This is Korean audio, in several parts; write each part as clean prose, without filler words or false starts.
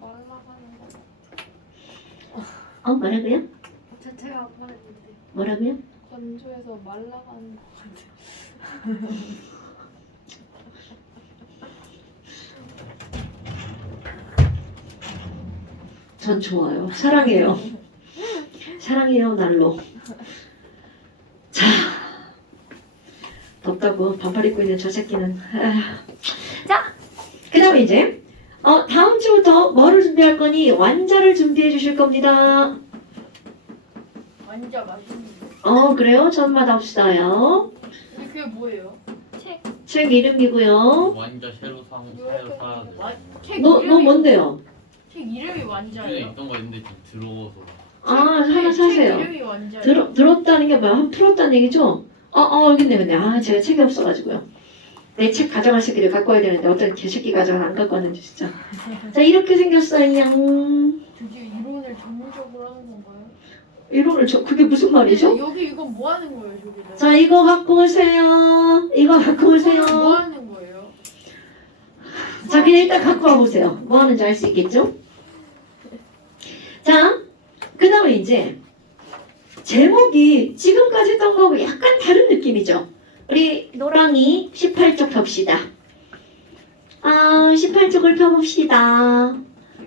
말라가는 거. 뭐라고요? 제가 아까 했는데 뭐라고요? 건조해서 말라가는 거 같아. 전 좋아요. 사랑해요. 사랑해요, 날로. 자, 덥다고 반팔 입고 있는 저 새끼는. 자, 그 다음에 이제 다음 주부터 뭐를 준비할 거니? 완자를 준비해 주실 겁니다. 완전 맛있는데. 그래요? 전마다 합시다요. 근데 그게 뭐예요? 책. 책 이름이고요. 완전 새로 사야 돼. 책 너 이름이 뭔데요? 책 이름이 전에 완자예요? 있던 거 있는데 좀 들어서. 하나 사세요. 책 이름이 완자예요? 들었다는 게 뭐야? 한번 풀었다는 얘기죠? 여기 있네, 근데. 제가 책이 없어가지고요. 내 책 가져갈 새끼를 갖고 와야 되는데 어떤 개새끼 가져가 안 갖고 왔는지 진짜. 자, 이렇게 생겼어요. 드디어 이론을 전문적으로 하는 건가요? 이론을 그게 무슨 말이죠? 근데 여기 이건 뭐 하는 거예요, 저기다? 자, 이거 갖고 오세요. 이거 갖고 오세요. 뭐 하는 거예요? 자, 그냥 일단 갖고 와보세요. 뭐 하는지 알 수 있겠죠? 자, 그 다음에 이제 제목이 지금까지 했던 거하고 약간 다른 느낌이죠? 우리 노랑이 18쪽 봅시다. 18쪽을 펴봅시다.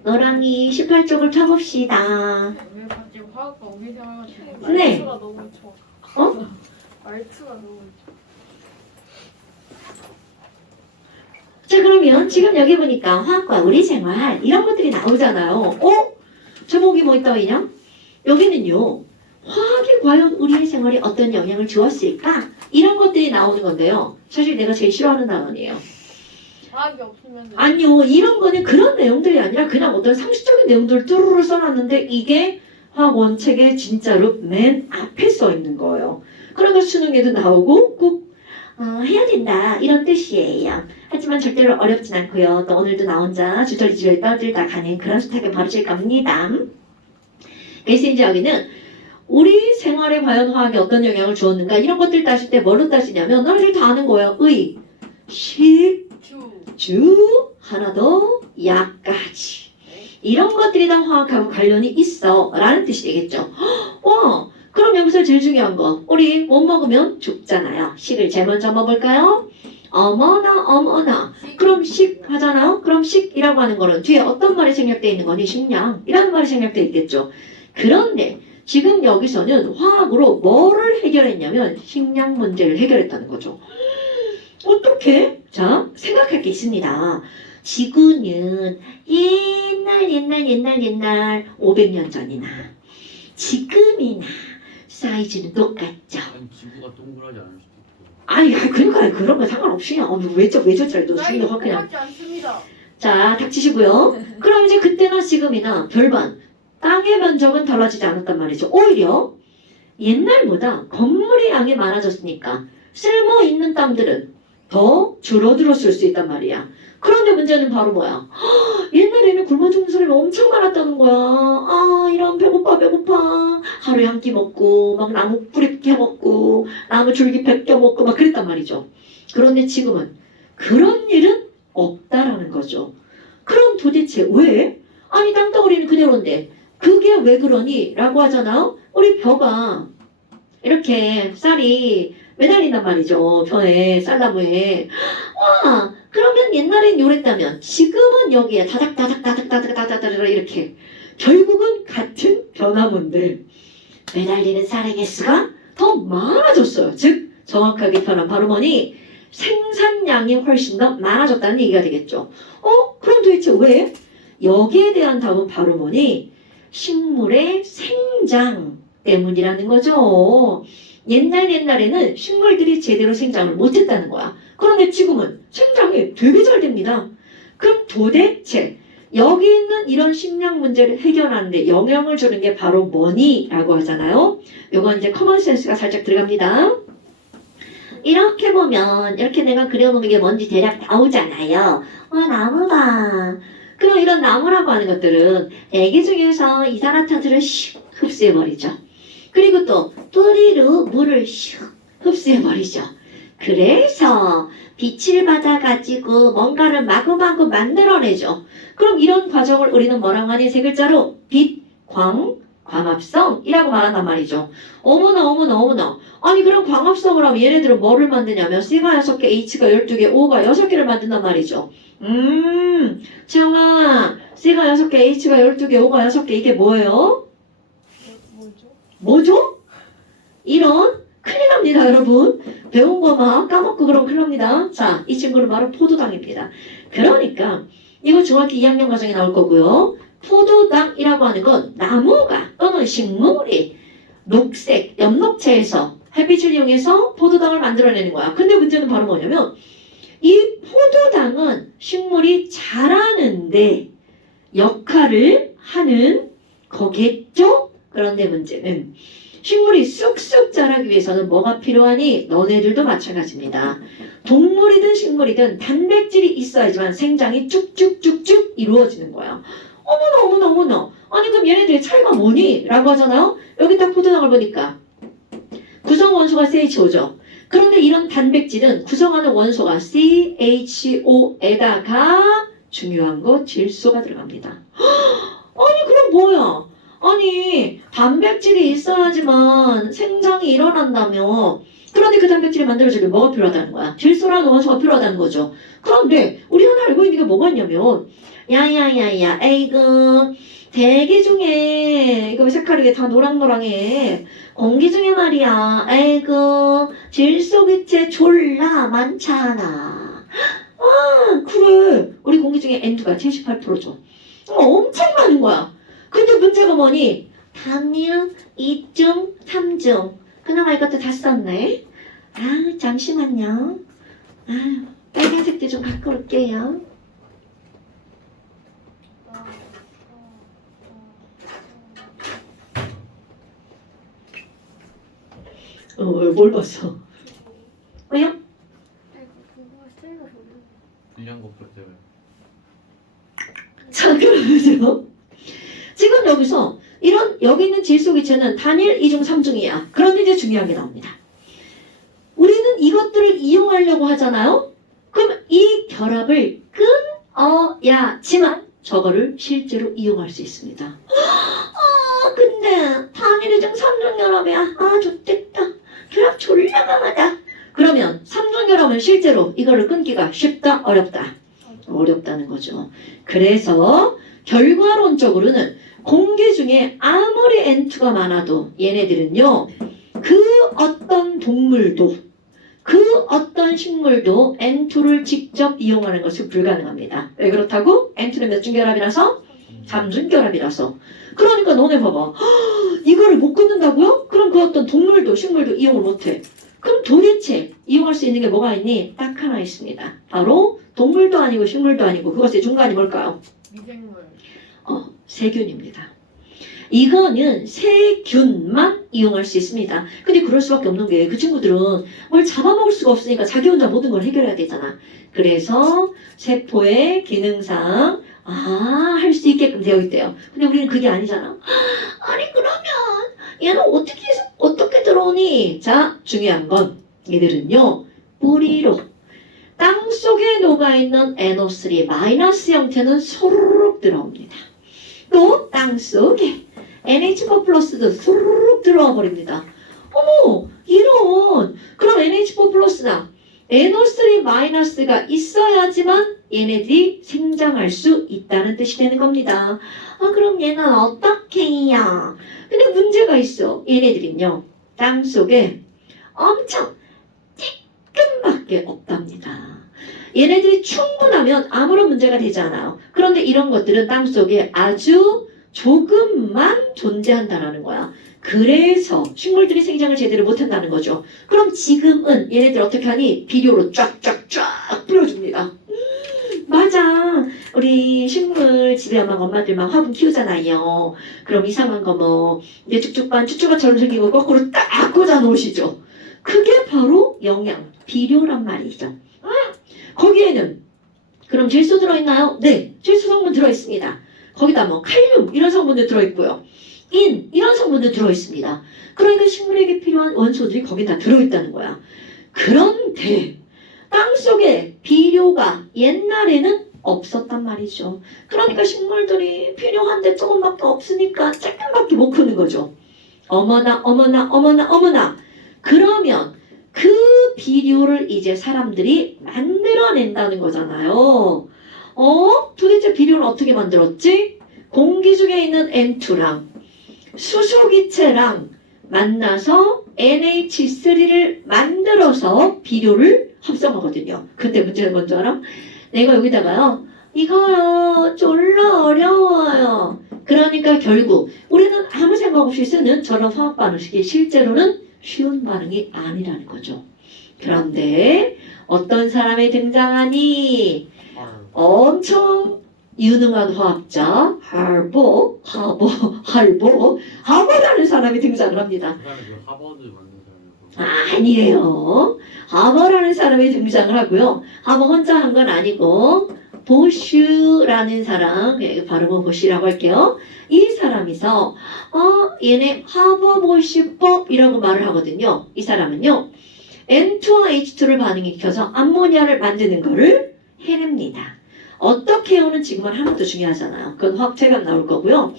노랑이 18쪽을 펴봅시다. 왜 갑자기 화학과 우리 생활 같은 거? 네. 말투가 너무 좋아. 말투가 너무 좋아. 자, 그러면 지금 여기 보니까 화학과 우리생활 이런 것들이 나오잖아요. 제목이 뭐 있다고 했냐? 여기는요. 화학이 과연 우리의 생활에 어떤 영향을 주었을까? 이런 것들이 나오는 건데요. 사실 내가 제일 싫어하는 단어예요. 화학이 없으면 아니요. 이런 거는 그런 내용들이 아니라 그냥 어떤 상식적인 내용들을 뚜루루 써놨는데 이게 화학 원책에 진짜로 맨 앞에 써 있는 거예요. 그러면 수능에도 나오고 꼭 해야 된다 이런 뜻이에요. 하지만 절대로 어렵진 않고요. 또 오늘도 나 혼자 주저리주저리 떠들다 가는 그런 스타일을 벌어질 겁니다. 그래서 이제 여기는 우리 생활에 과연 화학이 어떤 영향을 주었는가 이런 것들 따질 때 뭘로 따지냐면 너희들 다 아는 거예요. 의, 식, 주, 하나 더, 약까지 이런 것들이 다 화학하고 관련이 있어 라는 뜻이 되겠죠. 그럼 여기서 제일 중요한 거 우리 못 먹으면 죽잖아요. 식을 제일 먼저 먹어볼까요? 어머나 그럼 식 하잖아요. 그럼 식이라고 하는 거는 뒤에 어떤 말이 생략되어 있는 거니? 식량이라는 말이 생략되어 있겠죠. 그런데 지금 여기서는 화학으로 뭐를 해결했냐면 식량 문제를 해결했다는 거죠. 어떻게? 자, 생각할 게 있습니다. 지구는 옛날 500년 전이나 지금이나 사이즈는 똑같죠. 아니 지구가 동그라지 않을 수도 있고. 아니, 그러니까 그런 거 상관없이요. 왜 저짤 또 나이 중요 확 그냥. 똑같지 않습니다. 자, 닥치시고요. 그럼 이제 그때나 지금이나 별반 땅의 면적은 달라지지 않았단 말이죠. 오히려 옛날보다 건물의 양이 많아졌으니까 쓸모 있는 땅들은 더 줄어들었을 수 있단 말이야. 그런데 문제는 바로 뭐야? 옛날에는 굶어 죽는 사람이 엄청 많았다는 거야. 이런 배고파. 하루에 한 끼 먹고 막 나무 뿌리 캐 먹고 나무 줄기 벗겨 먹고 막 그랬단 말이죠. 그런데 지금은 그런 일은 없다라는 거죠. 그럼 도대체 왜? 아니 땅덩어리는 그대로인데 그게 왜 그러니? 라고 하잖아요. 우리 벼가 이렇게 쌀이 매달린단 말이죠. 벼에 쌀나무에. 그러면 옛날엔 요랬다면 지금은 여기에 다닥다닥 이렇게 결국은 같은 벼나무인데 매달리는 쌀의 개수가 더 많아졌어요. 즉 정확하게 표현한 바로 뭐니? 생산량이 훨씬 더 많아졌다는 얘기가 되겠죠. 그럼 도대체 왜? 여기에 대한 답은 바로 뭐니? 식물의 생장 때문이라는 거죠. 옛날에는 식물들이 제대로 생장을 못했다는 거야. 그런데 지금은 생장이 되게 잘 됩니다. 그럼 도대체 여기 있는 이런 식량 문제를 해결하는데 영향을 주는 게 바로 뭐니? 라고 하잖아요. 요건 이제 커먼센스가 살짝 들어갑니다. 이렇게 보면 이렇게 내가 그려놓은 게 뭔지 대략 나오잖아요. 나무다. 그럼 이런 나무라고 하는 것들은 대기 중에서 이산화탄소를 슉 흡수해버리죠. 그리고 또 뿌리로 물을 슉 흡수해버리죠. 그래서 빛을 받아가지고 뭔가를 마구마구 만들어내죠. 그럼 이런 과정을 우리는 뭐라고 하니? 세 글자로 빛, 광, 광합성이라고 말한단 말이죠. 어머나 어머나 어머나. 아니 그럼 광합성을 하면 얘네들은 뭐를 만드냐면 C가 6개, H가 12개, O가 6개를 만든단 말이죠. 채영아, C가 6개, H가 12개, O가 6개 이게 뭐예요? 뭐죠? 뭐죠? 이런 큰일 납니다 여러분. 배운 거 막 까먹고 그러면 큰일 납니다. 자, 이 친구는 바로 포도당입니다. 그러니까 이거 중학교 2학년 과정에 나올 거고요. 포도당이라고 하는 건 나무가 또는 식물이 녹색, 엽록체에서 햇빛을 이용해서 포도당을 만들어내는 거야. 근데 문제는 바로 뭐냐면 이 포도당은 식물이 자라는데 역할을 하는 거겠죠? 그런데 문제는 식물이 쑥쑥 자라기 위해서는 뭐가 필요하니? 너네들도 마찬가지입니다. 동물이든 식물이든 단백질이 있어야지만 생장이 쭉쭉쭉쭉 이루어지는 거야. 어머나 어머나 어머나. 아니 그럼 얘네들의 차이가 뭐니? 라고 하잖아요. 여기 딱 포도당을 보니까 구성 원소가 CHO죠. 그런데 이런 단백질은 구성하는 원소가 CHO에다가 중요한 거 질소가 들어갑니다. 아니 그럼 뭐야? 아니 단백질이 있어야지만 생장이 일어난다며. 그런데 그 단백질을 만들어주려면 뭐가 필요하다는 거야? 질소라는 원소가 필요하다는 거죠. 그런데 우리 하나 알고 있는 게 뭐가 있냐면 야야야야 에이그 대기 중에 이거 색깔이 왜 다 노랑노랑해. 공기 중에 말이야 에이그 질소기체 졸라 많잖아. 아 그래 우리 공기 중에 N2가 78%죠. 엄청 많은 거야. 근데 문제가 뭐니? 당일 2중 3중 그나마 이것도 다 썼네. 아 잠시만요. 아 빨간색도 좀 갖고 올게요. 뭘 봤어? 왜요? 그거 스타일가 별로. 이런 거 볼 때. 자 그러면요. 지금 여기서 이런 여기 있는 질소기체는 단일 2중 3중이야. 그런데 이제 중요한 게 나옵니다. 우리는 이것들을 이용하려고 하잖아요. 그럼 이 결합을 끊어야지만 저거를 실제로 이용할 수 있습니다. 아 근데 단일 2중 3중 결합이야. 아 좋겠다. 결합 졸라 강하다. 그러면 3중 결합은 실제로 이거를 끊기가 쉽다 어렵다? 어렵다는 거죠. 그래서 결과론적으로는 공기 중에 아무리 N2가 많아도 얘네들은요 그 어떤 동물도 그 어떤 식물도 N2를 직접 이용하는 것은 불가능합니다. 왜 그렇다고? N2는 몇 중 결합이라서? 3중 결합이라서. 그러니까 너네 봐봐. 이거를 못 끊는다고요? 그럼 그 어떤 동물도 식물도 이용을 못해. 그럼 도대체 이용할 수 있는 게 뭐가 있니? 딱 하나 있습니다. 바로 동물도 아니고 식물도 아니고 그것의 중간이 뭘까요? 미생물. 세균입니다. 이거는 세균만 이용할 수 있습니다. 근데 그럴 수밖에 없는 게 그 친구들은 뭘 잡아먹을 수가 없으니까 자기 혼자 모든 걸 해결해야 되잖아. 그래서 세포의 기능상 할 수 있게끔 되어 있대요. 근데 우리는 그게 아니잖아. 아니 그러면 얘는 어떻게 들어오니? 자 중요한 건 얘들은요 뿌리로 땅 속에 녹아있는 NO3 마이너스 형태는 소르륵 들어옵니다. 또 땅속에 NH4 플러스도 소르륵 들어와 버립니다. 어머 이런 그럼 NH4 플러스나 NO3 마이너스가 있어야지만 얘네들이 생장할 수 있다는 뜻이 되는 겁니다. 아 그럼 얘는 어떻게 해야? 근데 문제가 있어. 얘네들은요 땅속에 엄청 조금밖에 없답니다. 얘네들이 충분하면 아무런 문제가 되지 않아요. 그런데 이런 것들은 땅속에 아주 조금만 존재한다는 거야. 그래서 식물들이 생장을 제대로 못한다는 거죠. 그럼 지금은 얘네들 어떻게 하니? 비료로 쫙쫙쫙 뿌려줍니다. 맞아. 우리 식물 집에 막 엄마들 막 화분 키우잖아요. 그럼 이상한 거 뭐 이제 쭉쭉반 쭈쭈바처럼 생기고 거꾸로 딱 꽂아 놓으시죠. 그게 바로 영양, 비료란 말이죠. 거기에는 그럼 질소 들어있나요? 네, 질소 성분 들어있습니다. 거기다 뭐 칼륨 이런 성분도 들어있고요. 이런 성분도 들어있습니다. 그러니까 식물에게 필요한 원소들이 거기 다 들어있다는 거야. 그런데 땅속에 비료가 옛날에는 없었단 말이죠. 그러니까 식물들이 필요한데 조금밖에 없으니까 조금밖에 못 크는 거죠. 어머나 어머나 어머나 어머나. 그러면 그 비료를 이제 사람들이 만들어낸다는 거잖아요. 도대체 비료를 어떻게 만들었지? 공기 중에 있는 N2랑 수소기체랑 만나서 NH3를 만들어서 비료를 합성하거든요. 근데 문제는 뭔지 알아? 내가 여기다가요, 이거요 졸라 어려워요. 그러니까 결국 우리는 아무 생각 없이 쓰는 저런 화학 반응식이 실제로는 쉬운 반응이 아니라는 거죠. 그런데 어떤 사람이 등장하니? 엄청 유능한 화학자 하버라는 사람이 등장을 합니다. 그 사람이 그 하버드 만든 사람이고. 아니에요. 하버라는 사람이 등장을 하고요. 하버 혼자 한 건 아니고 보슈라는 사람, 발음은 보슈라고 할게요. 이 사람이서 얘네 하버 보슈법이라고 말을 하거든요. 이 사람은요. N2와 H2를 반응시켜서 암모니아를 만드는 거를 해냅니다. 어떻게 해오는 지금은 하나도 중요하잖아요. 그건 화학책은 나올 거고요.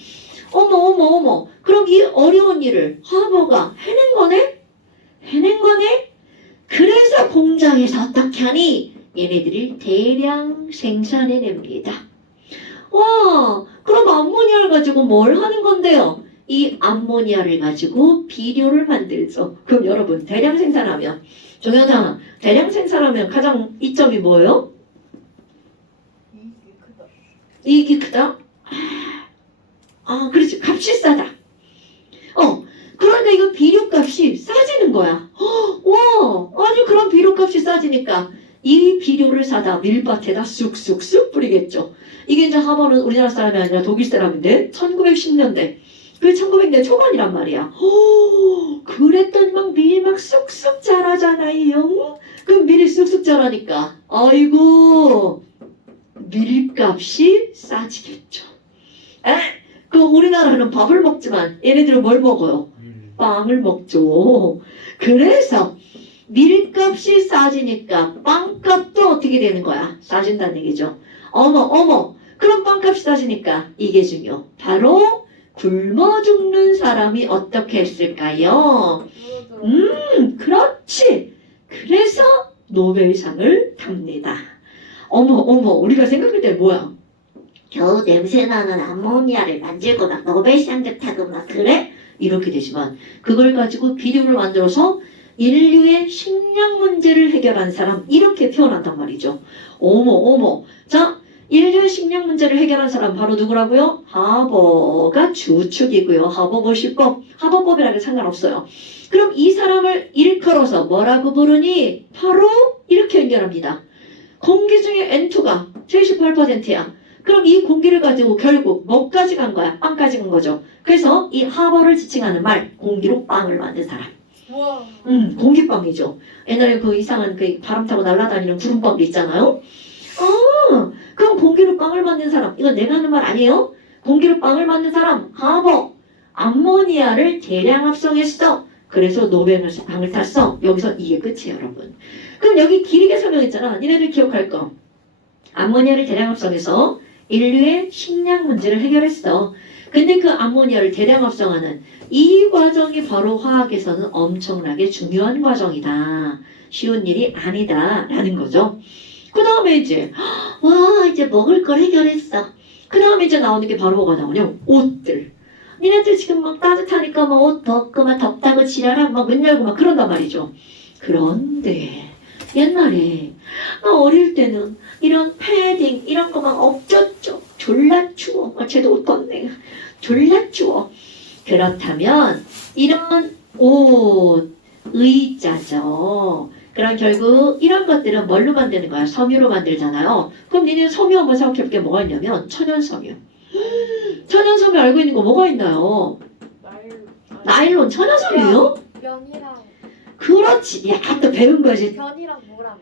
어머. 그럼 이 어려운 일을 하버가 해낸 거네? 그래서 공장에서 어떻게 하니? 얘네들이 대량 생산해냅니다. 와, 그럼 암모니아를 가지고 뭘 하는 건데요? 이 암모니아를 가지고 비료를 만들죠. 그럼 여러분, 대량 생산하면, 종현아, 대량 생산하면 가장 이점이 뭐예요? 이익이 크다? 그렇지. 값이 싸다. 그러니까 이거 비료값이 싸지는 거야. 와, 아니 그럼 비료값이 싸지니까 이 비료를 사다 밀밭에다 쑥쑥쑥 뿌리겠죠. 이게 이제 하버는 우리나라 사람이 아니라 독일 사람인데 1910년대. 그 1900년대 초반이란 말이야. 그랬더니 막 밀이 막 쑥쑥 자라잖아요. 그럼 밀이 쑥쑥 자라니까 아이고 밀값이 싸지겠죠. 그럼 우리나라는 밥을 먹지만 얘네들은 뭘 먹어요? 빵을 먹죠. 그래서 밀값이 싸지니까 빵값도 어떻게 되는 거야? 싸진다는 얘기죠. 어머. 그럼 빵값이 싸지니까 이게 중요. 바로 굶어 죽는 사람이 어떻게 했을까요? 그렇지. 그래서 노벨상을 탑니다. 어머, 우리가 생각할 때 뭐야? 겨우 냄새나는 암모니아를 만들고 막 노벨상도 타고 막 그래? 이렇게 되지만 그걸 가지고 비료를 만들어서 인류의 식량 문제를 해결한 사람 이렇게 표현한단 말이죠. 어머. 자, 인류의 식량 문제를 해결한 사람 바로 누구라고요? 하버가 주축이고요. 하버법이라는 게 상관없어요. 그럼 이 사람을 일컬어서 뭐라고 부르니? 바로 이렇게 연결합니다. 공기 중에 N2가 78%야. 그럼 이 공기를 가지고 결국 뭐까지 간 거야? 빵까지 간 거죠. 그래서 이 하버를 지칭하는 말, 공기로 빵을 만든 사람. 와. 공기빵이죠. 옛날에 그 이상한 그 바람 타고 날아다니는 구름빵도 있잖아요. 그럼 공기로 빵을 만든 사람. 이건 내가 하는 말 아니에요? 공기로 빵을 만든 사람, 하버. 암모니아를 대량 합성했어. 그래서 노벨상을 탔어. 여기서 이게 끝이에요, 여러분. 그럼 여기 길게 설명했잖아. 니네들 기억할 거. 암모니아를 대량 합성해서 인류의 식량 문제를 해결했어. 근데 그 암모니아를 대량 합성하는 이 과정이 바로 화학에서는 엄청나게 중요한 과정이다. 쉬운 일이 아니다. 라는 거죠. 그 다음에 이제 이제 먹을 걸 해결했어. 그 다음에 이제 나오는 게 바로 뭐가 나오냐? 옷들. 니네들 지금 막 따뜻하니까 막 옷 벗고 막 덥다고 지랄하고 막 문 열고 막 그런단 말이죠. 그런데 옛날에 나 어릴 때는 이런 패딩 이런 거 막 없었죠. 졸라 추워. 쟤도 옷 걷네. 졸라 추워. 그렇다면 이런 옷, 의자죠. 그럼 결국 이런 것들은 뭘로 만드는 거야? 섬유로 만들잖아요. 그럼 니네 섬유 한번 생각해볼게. 뭐가 있냐면 천연섬유. 천연섬유 알고 있는 거 뭐가 있나요? 나일론 천연섬유요? 면이랑 그렇지. 야, 또 배운 거지. 변이랑 모랑.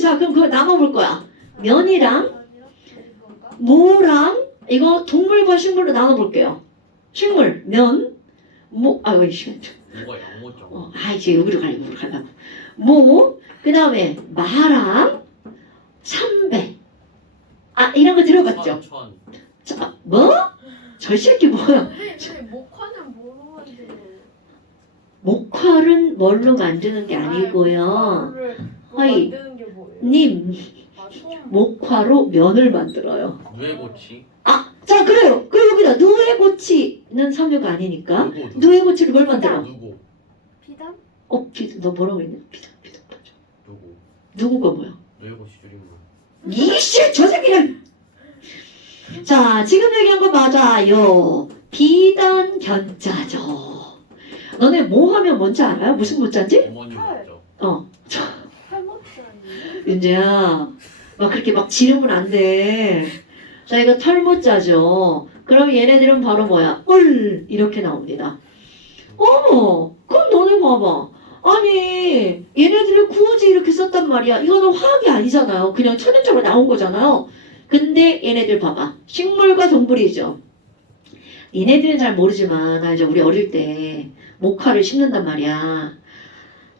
자, 그럼 그거 나눠볼 거야. 면이랑 건가? 모랑 이거 동물과 식물로 나눠볼게요. 식물, 면, 뭐가 양모죠? 이제 여기로 가려고. 모, 그 다음에 마랑, 삼배. 이런 거 들어봤죠? 천. 뭐? 저 새끼 뭐야? 선생님 목화는 뭐로 만들어요? 목화는 뭘로 만드는 게 아니고요. 목화를 허이. 만드는 게 뭐예요? 님, 솜. 목화로 면을 만들어요. 누에고치. 자, 그래요. 그 여기다 누에고치는 섬유가 아니니까 누에고치를 뭘 만들어? 누구? 비담? 너 뭐라고 했냐? 비단. 누구? 누구가 뭐야? 누에고치 줄임말. 이씨, 저 새끼는. 자, 지금 얘기한 거 맞아요. 비단 견자죠. 너네 뭐 하면 뭔지 알아요? 무슨 모자인지? 어머니 헐. 맞죠? 팔목살이. 윤재야, 막 그렇게 막 지르면 안 돼. 자, 이거 털모자죠. 그럼 얘네들은 바로 뭐야? 울 이렇게 나옵니다. 어머, 그럼 너네 봐봐. 아니, 얘네들을 굳이 이렇게 썼단 말이야. 이거는 화학이 아니잖아요. 그냥 천연적으로 나온 거잖아요. 근데 얘네들 봐봐. 식물과 동물이죠. 얘네들은 잘 모르지만 나 이제 우리 어릴 때 목화를 심는단 말이야.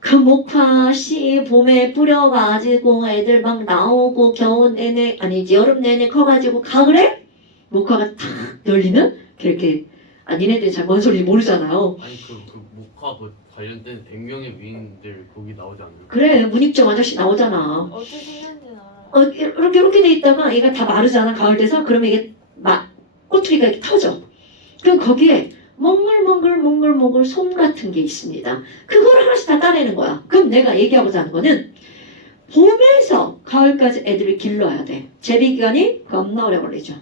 그 목화 씨 봄에 뿌려가지고 애들 막 나오고 겨울 내내 아니지 여름 내내 커가지고 가을에 목화가 탁 열리는 그렇게 니네들이 잘 뭔 소리인지 모르잖아요. 아니 그 목화 그 관련된 100명의 위인들 거기 나오지 않나요? 그래 문익점 아저씨 나오잖아. 어떻게 생겼는지는 알아. 이렇게 돼 있다가 얘가 다 마르잖아 가을 돼서. 그러면 이게 막 꼬투리가 이렇게 터져. 그럼 거기에 몽글몽글 솜 같은 게 있습니다. 그걸 하나씩 다 따내는 거야. 그럼 내가 얘기하고자 하는 거는 봄에서 가을까지 애들을 길러야 돼. 재배기간이 겁나 오래 걸리죠.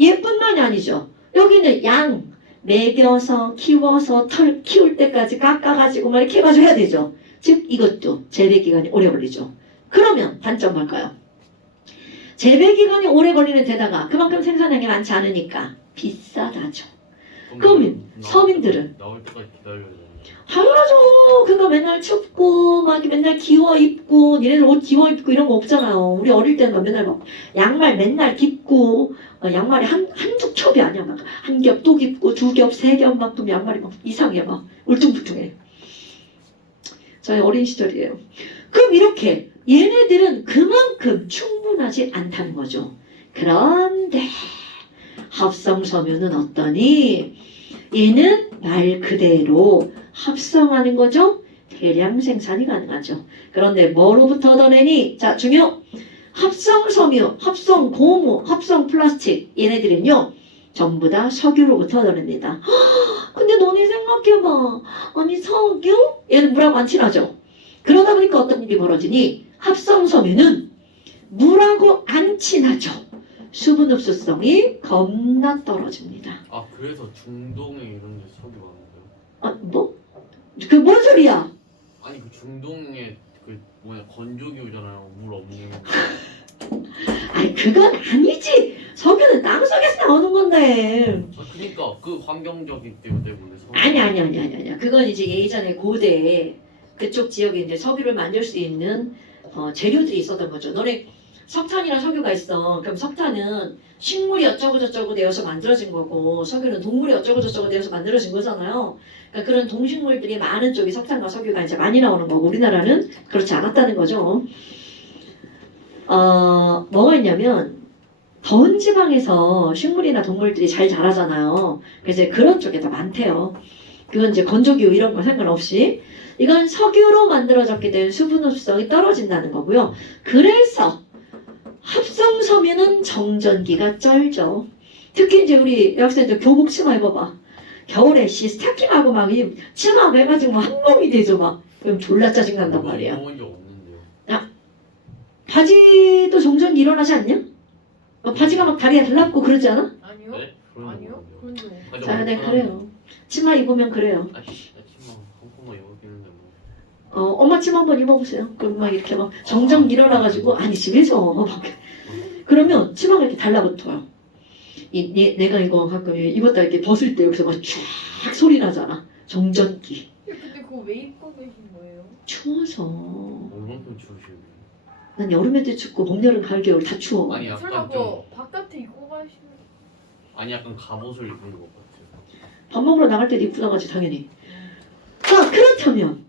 얘뿐만이 아니죠. 여기는 양 먹여서 키워서 털 키울 때까지 깎아가지고 막 이렇게 해가지고 해야 되죠. 즉 이것도 재배기간이 오래 걸리죠. 그러면 단점 뭘까요? 재배기간이 오래 걸리는 데다가 그만큼 생산량이 많지 않으니까 비싸다죠. 그럼 서민들은? 나올 때까지 기다려야 되는데. 당연하죠. 그러니까 맨날 춥고 막 이렇게 맨날 기워 입고 니네들 옷 기워 입고 이런 거 없잖아요. 우리 어릴 때는 막 맨날 막 양말 맨날 깁고 양말이 한두 겹이 아니야. 막 한 겹 또 깁고 두 겹 세 겹 막 그럼 양말이 막 이상해 막 울퉁불퉁해. 저희 어린 시절이에요. 그럼 이렇게 얘네들은 그만큼 충분하지 않다는 거죠. 그런데 합성섬유는 어떠니? 얘는 말 그대로 합성하는 거죠. 대량 생산이 가능하죠. 그런데 뭐로부터 얻어내니? 자, 중요. 합성섬유, 합성고무, 합성플라스틱 얘네들은요. 전부 다 석유로부터 얻어냅니다. 근데 너네 생각해봐. 아니 석유? 얘는 물하고 안 친하죠. 그러다 보니까 어떤 일이 벌어지니? 합성섬유는 물하고 안 친하죠. 수분 흡수성이 겁나 떨어집니다. 그래서 중동에 이런 데 석유 많은데요? 뭐? 그 뭔 소리야? 아니 그 중동에 그 뭐냐 건조기후잖아요. 물 없는. 아니 그건 아니지. 석유는 땅속에서 나오는 건데. 그러니까 그 환경적인 때문에 석유. 아니야. 그건 이제 예전에 고대에 그쪽 지역에 이제 석유를 만들 수 있는 재료들이 있었던 거죠. 너네 석탄이랑 석유가 있어. 그럼 석탄은 식물이 어쩌고저쩌고 되어서 만들어진 거고 석유는 동물이 어쩌고저쩌고 되어서 만들어진 거잖아요. 그러니까 그런 동식물들이 많은 쪽이 석탄과 석유가 이제 많이 나오는 거고 우리나라는 그렇지 않았다는 거죠. 뭐가 있냐면 더운 지방에서 식물이나 동물들이 잘 자라잖아요. 그래서 그런 쪽에 더 많대요. 그건 이제 건조기후 이런 거 상관없이 이건 석유로 만들어졌기 때문에 수분 흡수성이 떨어진다는 거고요. 그래서 합성섬유는 정전기가 쩔죠. 특히 이제 우리 여학생들 교복 치마 입어봐. 겨울에 스타킹하고 막 이 치마 매가지고 막 한 몸이 되죠 막. 그럼 졸라 짜증난단 말이야. 입어본 적 없는데요. 바지도 정전기 일어나지 않냐? 바지가 막 다리가 달라붙고 그러지 않아? 아니요. 네? 그런 적 아니요. 없는데요. 그런 적 아니, 네 그래요. 치마 입으면 그래요. 치마 한 번만 입어봤는데 뭐. 엄마 치마 한번 입어보세요. 그럼 막 이렇게 막 정전기 일어나가지고 아니 집에서 막 그러면 치마가 이렇게 달라붙어요. 내가 이거 가끔 입었다 이렇게 벗을 때 여기서 막 쫙 소리 나잖아. 정전기. 근데 그거 왜 입고 계신 거예요? 추워서. 얼만큼 추우시고. 난 여름에 때 춥고 봄, 여름, 가을, 겨울 다 추워. 아니 설마 약간 뭐 좀 바깥에 입고 가시는 아니 약간 갑옷을 입은 것 같아요. 밥 먹으러 나갈 때도 입고 나가지 당연히. 자, 그렇다면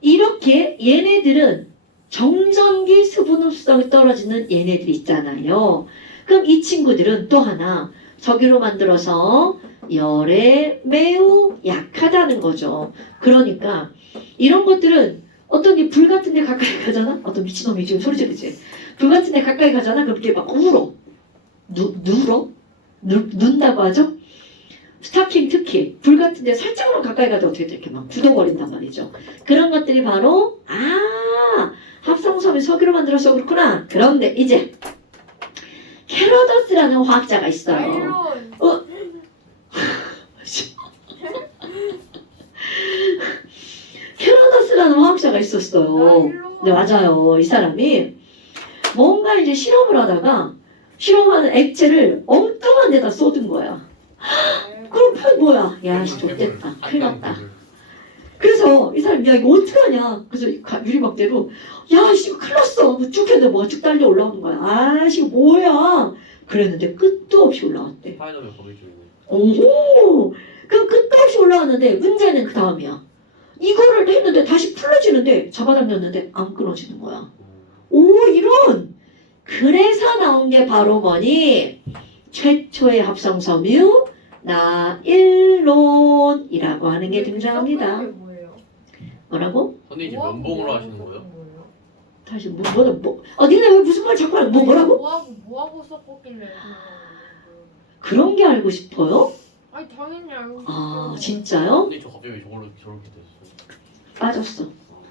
이렇게 얘네들은 정전기 수분 흡수성이 떨어지는 얘네들 있잖아요. 그럼 이 친구들은 또 하나 석유로 만들어서 열에 매우 약하다는 거죠. 그러니까 이런 것들은 어떤 게 불 같은 데 가까이 가잖아? 어떤 미친놈이 지금 소리 지르지? 불 같은 데 가까이 가잖아? 그럼 이렇게 막 울어. 눈다고 하죠? 스타킹 특히 불 같은 데 살짝만 가까이 가도 어떻게 이렇게 막 굳어버린단 말이죠. 그런 것들이 바로 합성섬이 석유로 만들어서 그렇구나. 그런데 이제 캐로더스라는 화학자가 있어요. 나일론. 캐로더스라는 화학자가 있었어요. 네, 맞아요. 이 사람이 뭔가 이제 실험을 하다가 실험하는 액체를 엉뚱한 데다 쏟은 거야. 그럼 뭐야? 야, 씨, 좋됐다. 큰일 났다. 그래서 이 사람이 야 이거 어떡하냐. 그래서 유리막대로 야 씨 큰일 났어. 뭐 쭉 했는데 뭐가 쭉 달려 올라오는 거야. 아씨 뭐야. 그랬는데 끝도 없이 올라왔대. 스파이더맨 거미 중이네. 오호. 그 끝도 없이 올라왔는데 문제는 그 다음이야. 이거를 했는데 다시 풀어지는데 잡아당겼는데 안 끊어지는 거야. 오 이런. 그래서 나온 게 바로 뭐니? 최초의 합성섬유 나일론이라고 하는 게 등장합니다. 뭐라고? 선생님 지금 면봉으로 하시는 거예요? 다시 니네 왜 무슨 말 자꾸 하는 뭐라고? 뭐하고 섞었길래? 그런 게 알고 싶어요? 아니 당연히 알고 있어. 아 진짜요? 선생님 저 갑자기 저렇게 됐어요. 빠졌어.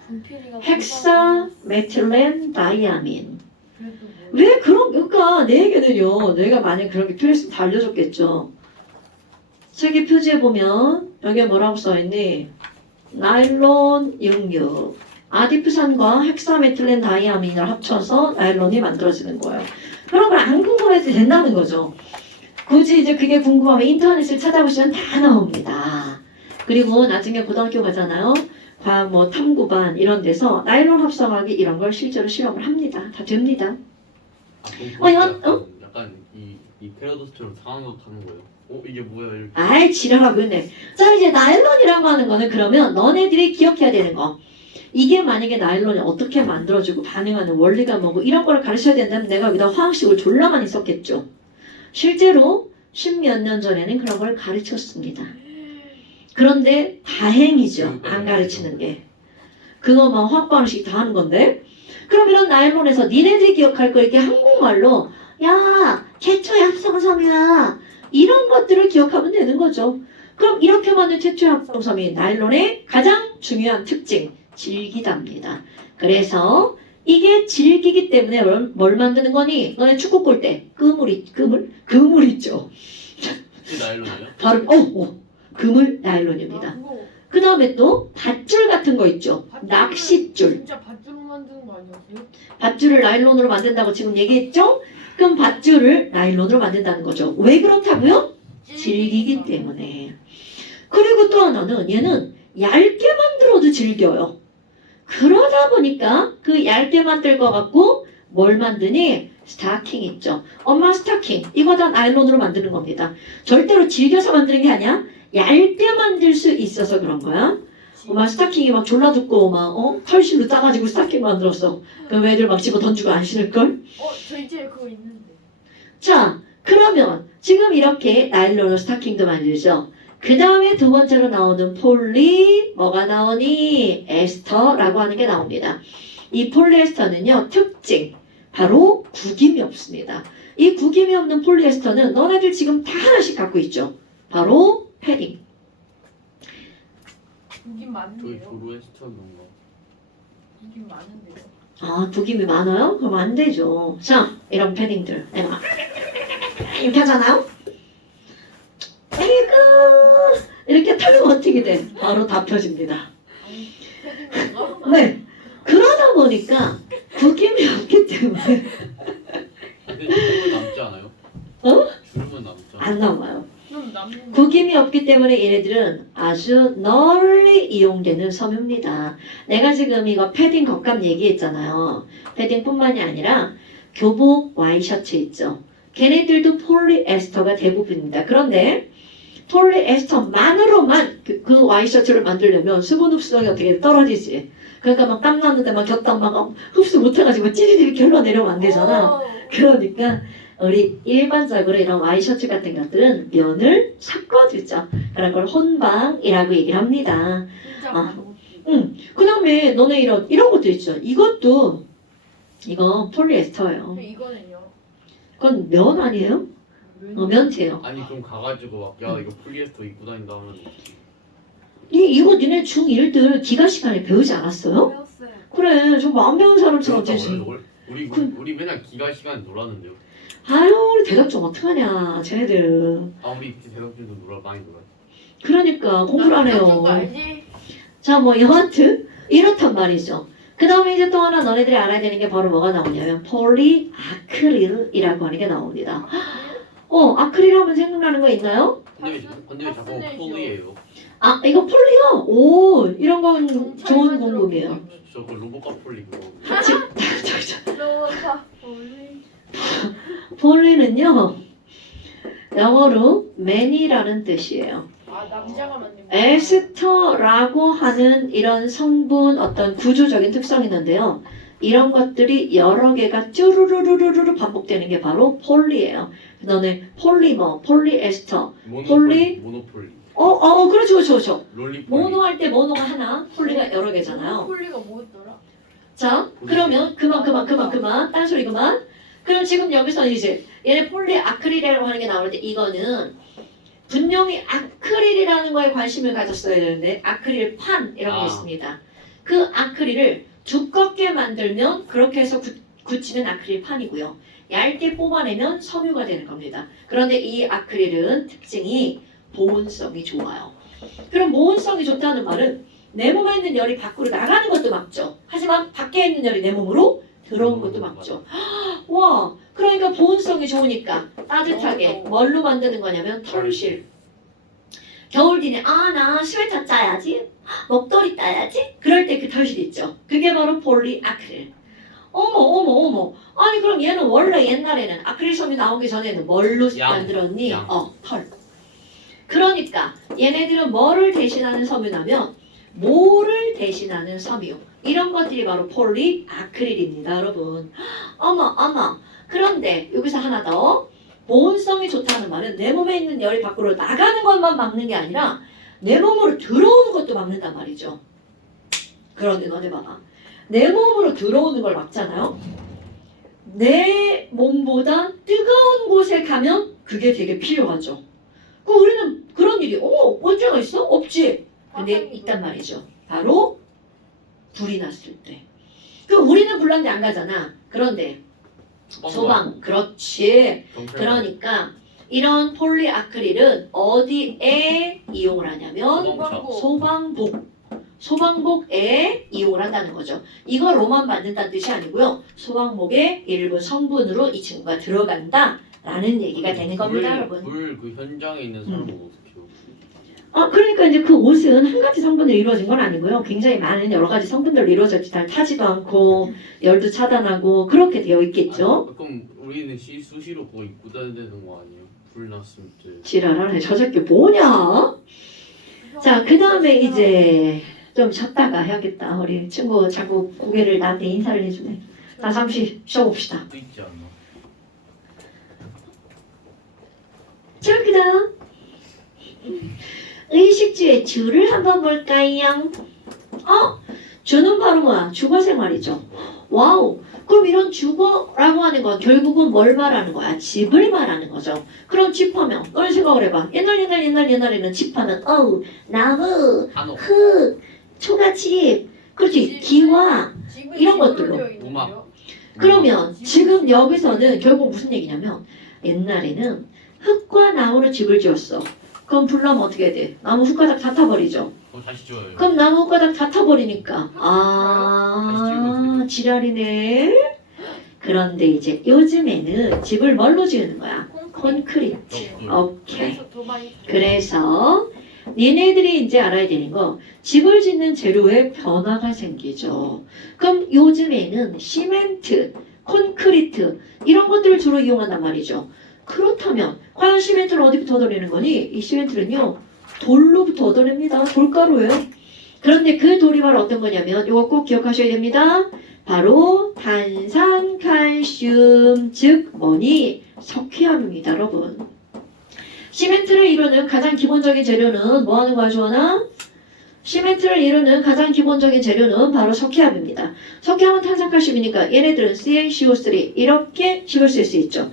분필이가 헥사 메틸렌 다이아민. 그래도 뭐. 왜 그러니까 내 얘기는요. 내가 만약 그런 게 필요했으면 다 알려줬겠죠. 책의 표지에 보면 여기에 뭐라고 써있니? 나일론 66 아디프산과 헥사메틸렌 다이아민을 합쳐서 나일론이 만들어지는 거예요. 그런 걸 안 궁금해도 된다는 거죠. 굳이 이제 그게 궁금하면 인터넷을 찾아보시면 다 나옵니다. 그리고 나중에 고등학교 가잖아요. 과학 뭐 탐구반 이런 데서 나일론 합성하기 이런 걸 실제로 실험을 합니다. 다 됩니다. 약간 이 패러도스처럼 상황극 하는 거예요. 이게 뭐야 이렇게. 아이 지랄하고 있네. 자 이제 나일론이라고 하는 거는 그러면 너네들이 기억해야 되는 거. 이게 만약에 나일론이 어떻게 만들어지고 반응하는 원리가 뭐고 이런 걸 가르쳐야 된다면 내가 여기다 화학식을 졸라 많이 썼겠죠. 실제로 십몇 년 전에는 그런 걸 가르쳤습니다. 그런데 다행이죠. 안 가르치는 게. 그거 막 화학 방식 다 하는 건데. 그럼 이런 나일론에서 니네들이 기억할 거 이렇게 한국말로 야 최초의 합성섬유야 이런 것들을 기억하면 되는 거죠. 그럼 이렇게 만든 최초의 합성섬유 나일론의 가장 중요한 특징 질기답니다. 그래서 이게 질기기 때문에 뭘 만드는 거니? 너네 축구 골 때 그물 있죠. 이게 나일론이에요? 바로 그물 나일론입니다. 그 다음에 또 밧줄 같은 거 있죠. 낚싯줄. 진짜 밧줄로 만드는 거 아니었어요? 밧줄을 나일론으로 만든다고 지금 얘기했죠? 그럼 밧줄을 나일론으로 만든다는 거죠. 왜 그렇다고요? 질기기 때문에. 그리고 또 하나는 얘는 얇게 만들어도 질겨요. 그러다 보니까 그 얇게 만들 것 같고 뭘 만드니? 스타킹 있죠. 엄마 스타킹 이거 다 나일론으로 만드는 겁니다. 절대로 질겨서 만드는 게 아니야. 얇게 만들 수 있어서 그런 거야. 엄마 스타킹이 막 졸라 두꺼워 막 털실로 짜가지고 스타킹 만들었어. 그럼 애들 막 집어 던지고 안 신을걸? 저 이제 그거 있는데. 자 그러면 지금 이렇게 나일론으로 스타킹도 만들죠. 그 다음에 두 번째로 나오는 폴리 뭐가 나오니? 에스터라고 하는 게 나옵니다. 이 폴리에스터는요 특징 바로 구김이 없습니다. 이 구김이 없는 폴리에스터는 너네들 지금 다 하나씩 갖고 있죠. 바로 패딩. 이긴 저기 많은데요? 조로에스터 뭔가. 이긴 많은데요? 아 구김이 많아요? 그럼 안 되죠. 자 이런 패딩들 내가 이렇게 하잖아요. 아이고 이렇게 털면 어떻게 돼? 바로 다 펴집니다. 아니 패딩인가? 네. 그러다 보니까 구김이 없기 때문에 근데 주름은 남지 않아요? 주름은 남지 않아요? 안 남아요. 좀 남는 거. 구김이 없기 때문에 얘네들은 아주 널리 이용되는 섬유입니다. 내가 지금 이거 패딩 겉감 얘기했잖아요. 패딩뿐만이 아니라 교복 와이셔츠 있죠. 걔네들도 폴리에스터가 대부분입니다. 그런데 폴리에스터만으로만 그 와이셔츠를 만들려면 수분 흡수력이 어떻게 떨어지지. 그러니까 막 땀 났는데 막 곁다 막 흡수 못해가지고 찌릿찌릿 결로 내려오면 안 되잖아. 그러니까 우리 일반적으로 이런 와이셔츠 같은 것들은 면을 섞어주죠. 그런 걸 혼방이라고 얘기를 합니다. 진짜 아. 많아. 그 다음에 너네 이런 것도 있죠. 이거 폴리에스터예요. 이거는요. 그건 면 아니에요? 면체예요. 아니 그럼 가가지고 막 야 이거 폴리에스터 입고 다닌다 하면 이거 니네 중1들 기가 시간에 배우지 않았어요? 배웠어요. 그래, 좀 안 배운 사람처럼 그렇다고 되지. 그래도 우리 그- 우리 맨날 기가 시간 놀았는데요. 아유, 우리 대답 좀 어떡하냐, 쟤네들. 아 우리 대학교도 많이 놀았. 그러니까 공부를 안 거 해요. 알지? 자, 뭐 여하튼 이렇단 말이죠. 그 다음에 이제 또 하나 너네들이 알아야 되는 게 바로 뭐가 나오냐면 폴리아크릴이라고 하는 게 나옵니다. 아크릴 하면 생각나는 거 있나요? 근데 왜 자꾸 폴리예요? 아, 이거 폴리요? 오, 이런 건 좋은 공부예요. 저그 로봇과 폴리 그거. 로봇파 폴리. 폴리는요, 영어로 man이라는 뜻이에요. 아 남자가 만든 거. 에스터라고 하는 이런 성분 어떤 구조적인 특성이 있는데요. 이런 것들이 여러 개가 쭈루루루루루 반복되는 게 바로 폴리예요. 너네 폴리머, 폴리에스터, 폴리? 모노폴리. 그렇죠. 롤리폴리. 모노 할 때 모노가 하나, 폴리가 여러 개잖아요. 폴리가 뭐였더라? 자, 그러면 그만. 딴소리 그만. 그럼 지금 여기서 이제 얘네 폴리아크릴이라고 하는 게 나오는데 이거는 분명히 아크릴이라는 거에 관심을 가졌어야 되는데 아크릴판 이런 게 아. 있습니다. 그 아크릴을 두껍게 만들면 그렇게 해서 굳히는 아크릴판이고요. 얇게 뽑아내면 섬유가 되는 겁니다. 그런데 이 아크릴은 특징이 보온성이 좋아요. 그럼 보온성이 좋다는 말은 내 몸에 있는 열이 밖으로 나가는 것도 막죠. 하지만 밖에 있는 열이 내 몸으로 들어온 것도 막죠. 와, 그러니까 보온성이 좋으니까 따뜻하게 뭘로 만드는 거냐면 털실. 겨울 뒤에 나 스웨터 짜야지, 목도리 따야지. 그럴 때 그 털실 있죠. 그게 바로 폴리아크릴. 어머. 아니 그럼 얘는 원래 옛날에는 아크릴 섬유 나오기 전에는 뭘로 양, 만들었니? 양. 털. 그러니까 얘네들은 뭐를 대신하는 섬유냐면 모를 대신하는 섬유. 이런 것들이 바로 폴리아크릴입니다, 여러분. 어머. 그런데 여기서 하나 더. 보온성이 좋다는 말은 내 몸에 있는 열이 밖으로 나가는 것만 막는 게 아니라 내 몸으로 들어오는 것도 막는단 말이죠. 그런데 너네 봐봐. 내 몸으로 들어오는 걸 막잖아요. 내 몸보다 뜨거운 곳에 가면 그게 되게 필요하죠. 우리는 그런 일이 언제가 있어? 없지. 근데 있단 말이죠. 바로 불이 났을 때. 우리는 불난데 안 가잖아. 그런데 소방, 그렇지. 그러니까 이런 폴리아크릴은 어디에 이용을 하냐면 소방복에 이용을 한다는 거죠. 이거 로만 만든다는 뜻이 아니고요. 소방복의 일부 성분으로 이 친구가 들어간다라는 얘기가 되는 겁니다, 여러분. 불그 현장에 있는 사람은 어떻게 해요? 그러니까 이제 그 옷은 한 가지 성분으로 이루어진 건 아니고요. 굉장히 많은 여러 가지 성분들로 이루어졌지. 잘 타지도 않고 열도 차단하고 그렇게 되어 있겠죠. 그럼 우리는 수시로 그거 입고 다니는 거 아니에요? 불 났을 때. 지랄하네. 저 새끼 뭐냐? 자, 그 다음에 이제 좀 쉬었다가 해야겠다. 우리 친구 자꾸 고개를 나한테 인사를 해주네. 자, 잠시 쉬어봅시다. 또 있지 않나? 자, 그 다음 의식주의 주를 한번 볼까요? 주는 바로 뭐야? 주거 생활이죠. 와우. 그럼 이런 주거라고 하는 건 결국은 뭘 말하는 거야? 집을 말하는 거죠. 그럼 집하면 너희 생각을 해봐. 옛날에는 집하면 나무, 한옥. 흙, 초가집, 그렇지, 기와 이런 것들로. 음악. 그러면 지금 여기서는 결국 무슨 얘기냐면 옛날에는 흙과 나무로 집을 지었어. 그럼 불나면 어떻게 돼? 나무 흙가닥 다 타버리죠. 다시 지어요. 그럼 나무 흙가닥 다 타버리니까 지랄이네. 그런데 이제 요즘에는 집을 뭘로 지으는 거야? 콘크리트. 오케이. 그래서 니네들이 이제 알아야 되는 거 집을 짓는 재료에 변화가 생기죠. 그럼 요즘에는 시멘트, 콘크리트 이런 것들을 주로 이용한단 말이죠. 그렇다면 과연 시멘트를 어디부터 얻어내는 거니? 이 시멘트는요 돌로부터 얻어냅니다. 돌가루예요. 그런데 그 돌이 바로 어떤 거냐면 이거 꼭 기억하셔야 됩니다. 바로 탄산칼슘 즉 뭐니? 석회암입니다 여러분. 시멘트를 이루는 가장 기본적인 재료는 뭐 하는 거야 주원아? 시멘트를 이루는 가장 기본적인 재료는 바로 석회암입니다. 석회암은 탄산칼슘이니까 얘네들은 CaCO3 이렇게 식을 쓸 수 있죠.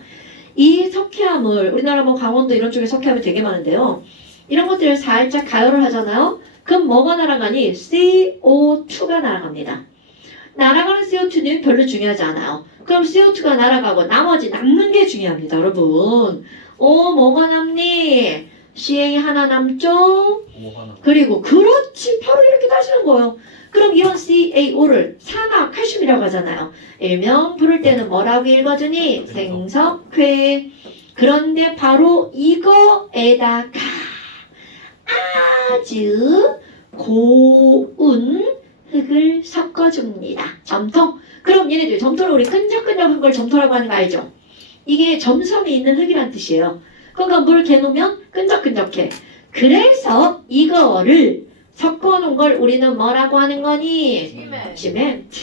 이 석회암을 우리나라 뭐 강원도 이런 쪽에 석회암이 되게 많은데요. 이런 것들을 살짝 가열을 하잖아요. 그럼 뭐가 날아가니? CO2가 날아갑니다. 날아가는 CO2는 별로 중요하지 않아요. 그럼 CO2가 날아가고 나머지 남는 게 중요합니다. 여러분. 뭐가 남니? CA 하나 남죠? 오 하나. 그리고 그렇지 바로 이렇게 따지는 거예요. 그럼 이런 CaO를 산화칼슘이라고 하잖아요. 일명 부를 때는 뭐라고 읽어주니? 생석회. 그런데 바로 이거에다가 아주 고운 흙을 섞어줍니다. 점토. 그럼 얘네들 점토를 우리 끈적끈적한 걸 점토라고 하는 거 알죠? 이게 점성이 있는 흙이란 뜻이에요. 그러니까 물 개놓으면 끈적끈적해. 그래서 이거를 섞어놓은 걸 우리는 뭐라고 하는 거니? 시멘트.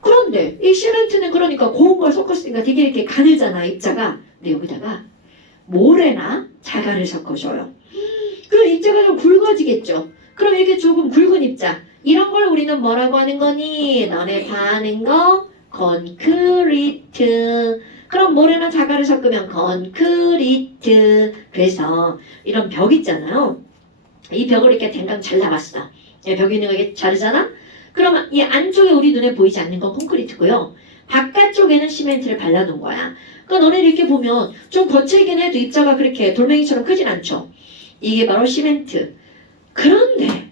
그런데 이 시멘트는 그러니까 고운 걸 섞었으니까 되게 이렇게 가늘잖아 입자가. 근데 여기다가 모래나 자갈을 섞어줘요. 그럼 입자가 좀 굵어지겠죠. 그럼 이렇게 조금 굵은 입자 이런 걸 우리는 뭐라고 하는 거니? 너네 다 아는 거 콘크리트. 그럼 모래나 자갈을 섞으면 콘크리트. 그래서 이런 벽 있잖아요. 이 벽을 이렇게 댕강 잘라봤어. 벽이 있는 거 이렇게 자르잖아? 그러면 이 안쪽에 우리 눈에 보이지 않는 건 콘크리트고요. 바깥쪽에는 시멘트를 발라놓은 거야. 그러니까 너네 이렇게 보면 좀 거칠긴 해도 입자가 그렇게 돌멩이처럼 크진 않죠. 이게 바로 시멘트. 그런데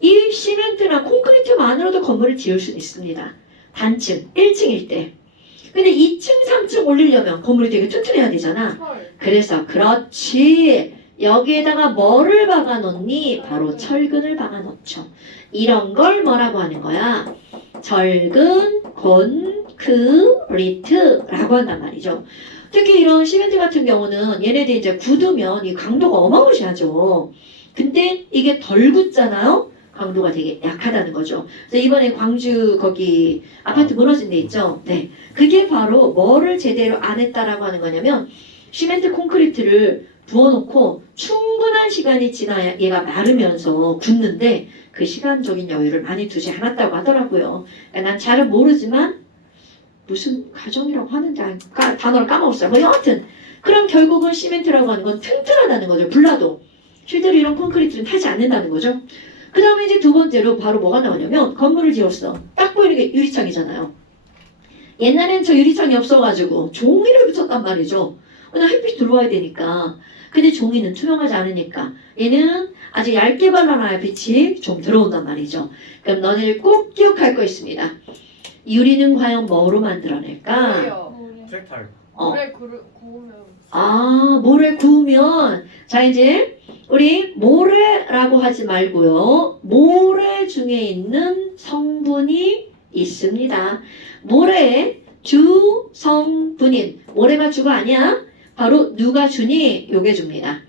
이 시멘트나 콘크리트만으로도 건물을 지을 수는 있습니다. 단층, 1층일 때. 근데 2층, 3층 올리려면 건물이 되게 튼튼해야 되잖아. 그래서 그렇지. 여기에다가 뭐를 박아놓니? 바로 철근을 박아놓죠. 이런 걸 뭐라고 하는 거야? 절근 콘크리트라고 한단 말이죠. 특히 이런 시멘트 같은 경우는 얘네들이 이제 굳으면 이 강도가 어마무시하죠. 근데 이게 덜 굳잖아요? 강도가 되게 약하다는 거죠. 그래서 이번에 광주 거기 아파트 무너진 데 있죠? 네. 그게 바로 뭐를 제대로 안 했다라고 하는 거냐면 시멘트 콘크리트를 부어놓고 충분한 시간이 지나야 얘가 마르면서 굳는데 그 시간적인 여유를 많이 두지 않았다고 하더라고요. 그러니까 난 잘은 모르지만 무슨 가정이라고 하는데 단어를 까먹었어요. 뭐 여하튼 그럼 결국은 시멘트라고 하는 건 튼튼하다는 거죠. 불나도. 실제로 이런 콘크리트는 타지 않는다는 거죠. 그 다음에 이제 두 번째로 바로 뭐가 나오냐면 건물을 지었어. 딱 보이는 게 유리창이잖아요. 옛날엔 저 유리창이 없어가지고 종이를 붙였단 말이죠. 그냥 햇빛이 들어와야 되니까. 근데 종이는 투명하지 않으니까 얘는 아주 얇게 발라놔야 빛이 좀 들어온단 말이죠. 그럼 너네들 꼭 기억할 거 있습니다. 유리는 과연 뭐로 만들어낼까? 트랙탈. 물에 구우면 모래 구우면 자 이제 우리 모래라고 하지 말고요. 모래 중에 있는 성분이 있습니다. 모래의 주 성분인 모래가 주가 아니야. 바로 누가 주니? 요게 줍니다.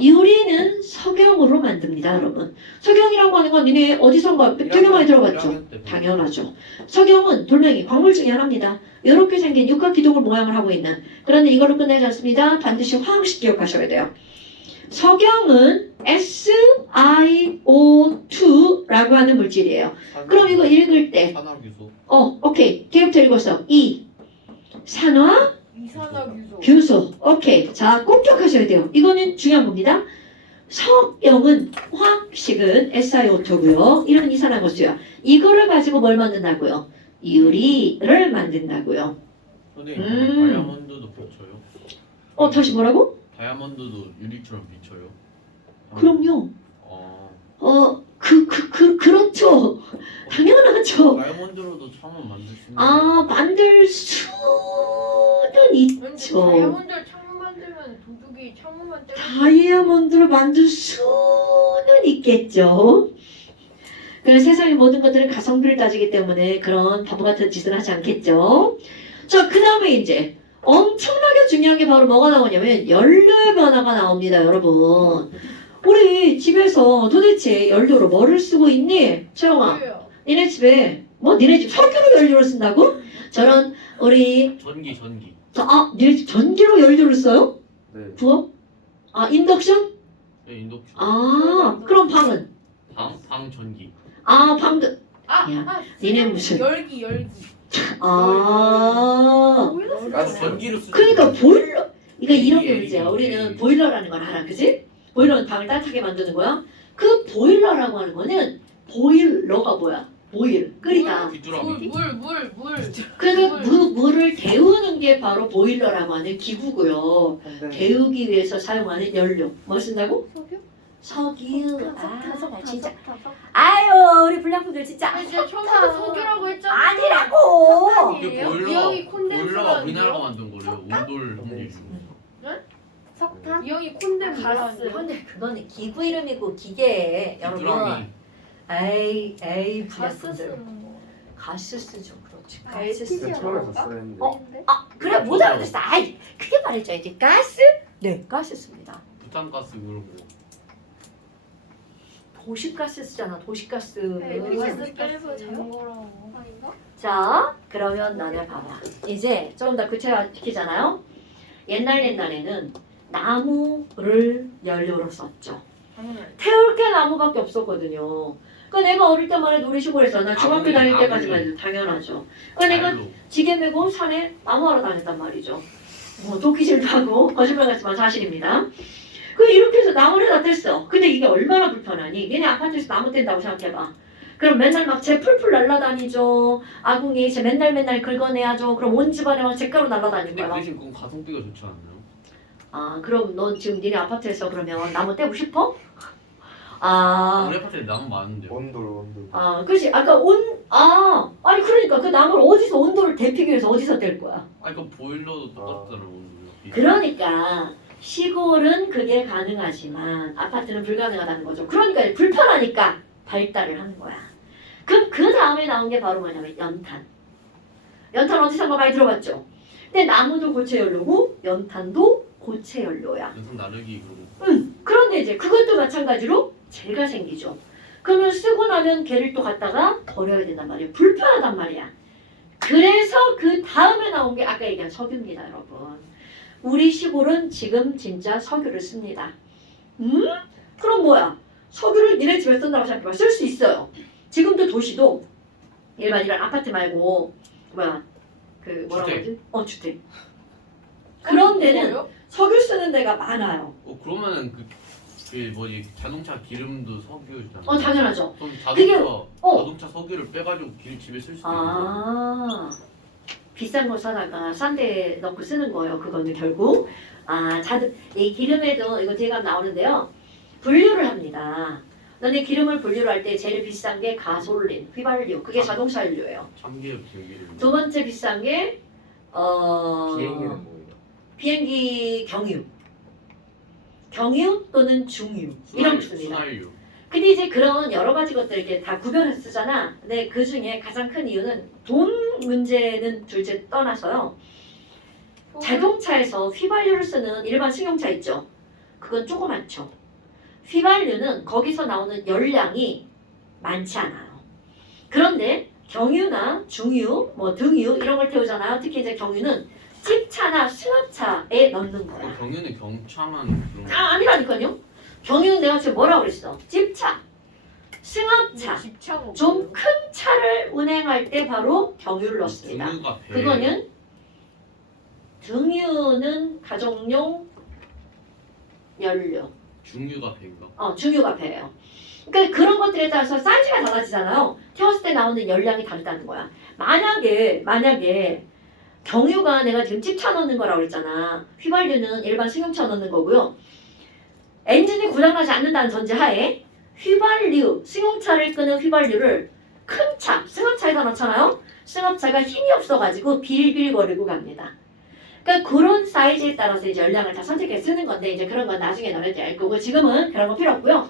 유리는 석영으로 만듭니다, 여러분. 석영이라고 하는 건 니네 어디선가 되게 많이 들어봤죠? 당연하죠. 석영은 돌멩이, 광물 중에 하나입니다. 이렇게 생긴 육각기둥을 모양을 하고 있는. 그런데 이거로 끝내지 않습니다. 반드시 화학식 기억하셔야 돼요. 석영은 SiO2라고 하는 물질이에요. 그럼 이거 읽을 때 산화규소. 오케이. 뒤부터 읽었어. 산화 이산화규소. 규소. 오케이. 자, 꼭 기억하셔야 돼요. 이거는 중요한 겁니다. 석영은 화학식은 SiO2고요. 이런 이산화탄소야. 이거를 가지고 뭘 만든다고요? 유리를 만든다고요. 선생님, 다이아몬드도 비쳐요? 다시 뭐라고? 다이아몬드도 유리처럼 비쳐요? 그럼요. 어. 그렇죠. 당연하죠. 다이아몬드로도 창문 만들 수 있는. 만들 수는 근데 있죠. 다이아몬드 창문 만들면 도둑이 창문만 때려. 다이아몬드를 만들 수는 있겠죠. 그래서 세상의 모든 것들은 가성비를 따지기 때문에 그런 바보 같은 짓을 하지 않겠죠. 자, 그 다음에 이제 엄청나게 중요한 게 바로 뭐가 나오냐면 연료의 변화가 나옵니다, 여러분. 우리 집에서 도대체 연료로 뭐를 쓰고 있니? 채영아, 뭐예요? 니네 집에 니네 집 석유로 연료를 쓴다고? 저런 우리 전기. 니네 집 전기로 연료를 써요? 네. 부엌? 인덕션? 네, 인덕션. 그럼 방은? 방 전기. 방도 아, 니네 무슨 열기. 전기를 쓰죠. 그러니까 보일러 그러니까 이런 게 문제야. 우리는 보일러라는 걸 알아, 그지? 보일러는 방을 따뜻하게 만드는 거야. 그 보일러라고 하는 거는 보일러가 뭐야? 보일 끓이다. 귀뚜라미. 물. 그래서 물을 데우는 게 바로 보일러라고 하는 기구고요. 데우기 위해서 사용하는 연료. 뭐 쓴다고? 석유. 나 진짜. 아유, 우리 불량분들 진짜. 아니 제가 처음에 석유라고 했잖아요. 아니라고. 이게 이형이 보일러가 콘덴스가 우리나라가 만든 거래요. 온돌 확률 중에서. 석탄? 이 형이 콘덴스 가스. 근데 그거는 기구 이름이고 기계. 여러분. 귀뚜라미. 에이 가스 불량분들. 쓰는 거. 가스 쓰죠. 그렇지. 아, 가스 LPG 쓰죠. 처음에 갔어야 했는데. 그래 못 알아듣었어. 크게 말해줘야지. 가스? 네, 가스 씁니다. 부탄가스 그러고. 도시가스 쓰잖아. 도시가스. LPG 빼서 작은 거라고. 자, 그러면 나를 봐봐. 이제 좀 더 구체화시키잖아요. 옛날에는 나무를 연료로 썼죠. 태울 게 나무밖에 없었거든요. 그러니까 내가 어릴 때만 해도 우리 시골에서 나 중학교 다닐 때까지만 해도 당연하죠. 그러니까 내가 난로. 지게 메고 산에 나무하러 다녔단 말이죠. 도끼질도 하고 거짓말 같지만 사실입니다. 이렇게 해서 나무를 다 뗐어. 근데 이게 얼마나 불편하니? 얘네 아파트에서 나무 뗀다고 생각해봐. 그럼 맨날 막 재 풀풀 날라다니죠. 아궁이 재 맨날 긁어내야죠. 그럼 온 집안에 막 잿가루 날라다닐 근데 거야. 그 대신 그건 가성비가 좋지 않나요? 그럼 넌 지금 니네 아파트에서 그러면 나무 떼고 싶어? 우리 아파트에 나무 많은데요. 온돌. 그렇지. 아까 아니 그러니까 그 나무를 어디서 온도를 데피기 위해서 어디서 뗄 거야? 그 보일러도 똑같잖아요. 온돌이. 그러니까 시골은 그게 가능하지만 아파트는 불가능하다는 거죠. 그러니까 불편하니까 발달을 하는 거야. 그럼 그 다음에 나온 게 바로 뭐냐면 연탄. 연탄 어디선가 많이 들어봤죠? 근데 나무도 고체 연료고 연탄도 고체 연료야. 연탄 나르기 그러고. 그런데 이제 그것도 마찬가지로 재가 생기죠. 그러면 쓰고 나면 걔를 또 갖다가 버려야 된단 말이에요. 불편하단 말이야. 그래서 그 다음에 나온 게 아까 얘기한 석유입니다, 여러분. 우리 시골은 지금 진짜 석유를 씁니다. 그럼 뭐야? 석유를 니네 집에 쓴다고 생각해봐. 쓸 수 있어요. 지금도 도시도 일반 이런 아파트 말고 뭐라고 주택. 하지? 주택. 그런 데는 뭐예요? 석유 쓰는 데가 많아요. 그러면은 자동차 기름도 석유잖아요. 당연하죠. 그럼 그게- 자동차 석유를 빼가지고 집에 쓸 수도 있는 비싼 거 사다가 싼 데 넣고 쓰는 거예요. 그거는 결국 이 기름에도 이거 뒤에 가면 나오는데요. 분류를 합니다. 너네 기름을 분류를 할 때 제일 비싼 게 가솔린, 휘발유. 그게 자동차 연료예요. 참기름, 들기름. 두 번째 비싼 게 비행기는 뭐예요? 비행기 경유 또는 중유 이런 씁니다. 순환유. 근데 이제 그런 여러 가지 것들 이렇게 다 구별해서 쓰잖아. 근데 그 중에 가장 큰 이유는 돈 문제는 둘째 떠나서요. 자동차에서 휘발유를 쓰는 일반 승용차 있죠. 그건 조그맣죠. 휘발유는 거기서 나오는 열량이 많지 않아요. 그런데 경유나 중유, 등유 이런 걸 태우잖아요. 특히 이제 경유는 찝차나 승합차에 넣는 거야. 경유는 경차만 그런 거. 아니라니까요. 경유는 내가 지금 뭐라고 그랬어? 찝차, 승합차, 집차고. 좀 큰 차를 운행할 때 바로 경유를 넣습니다. 중유가 배. 그거는 등유는 가정용 연료. 중유가 배인가? 중유가 배예요. 그러니까 그런 것들에 따라서 사이즈가 달라지잖아요. 태웠을 때 나오는 열량이 다르다는 거야. 만약에 경유가 내가 지금 찝차 넣는 거라고 그랬잖아. 휘발유는 일반 승용차 넣는 거고요. 엔진이 고장나지 않는다는 전제하에 휘발유, 승용차를 끄는 휘발유를 큰 차, 승합차에다 넣잖아요. 승합차가 힘이 없어가지고 빌빌거리고 갑니다. 그러니까 그런 사이즈에 따라서 이제 열량을 다 선택해 쓰는 건데 이제 그런 건 나중에 너네들이 알 거고 지금은 그런 거 필요 없고요.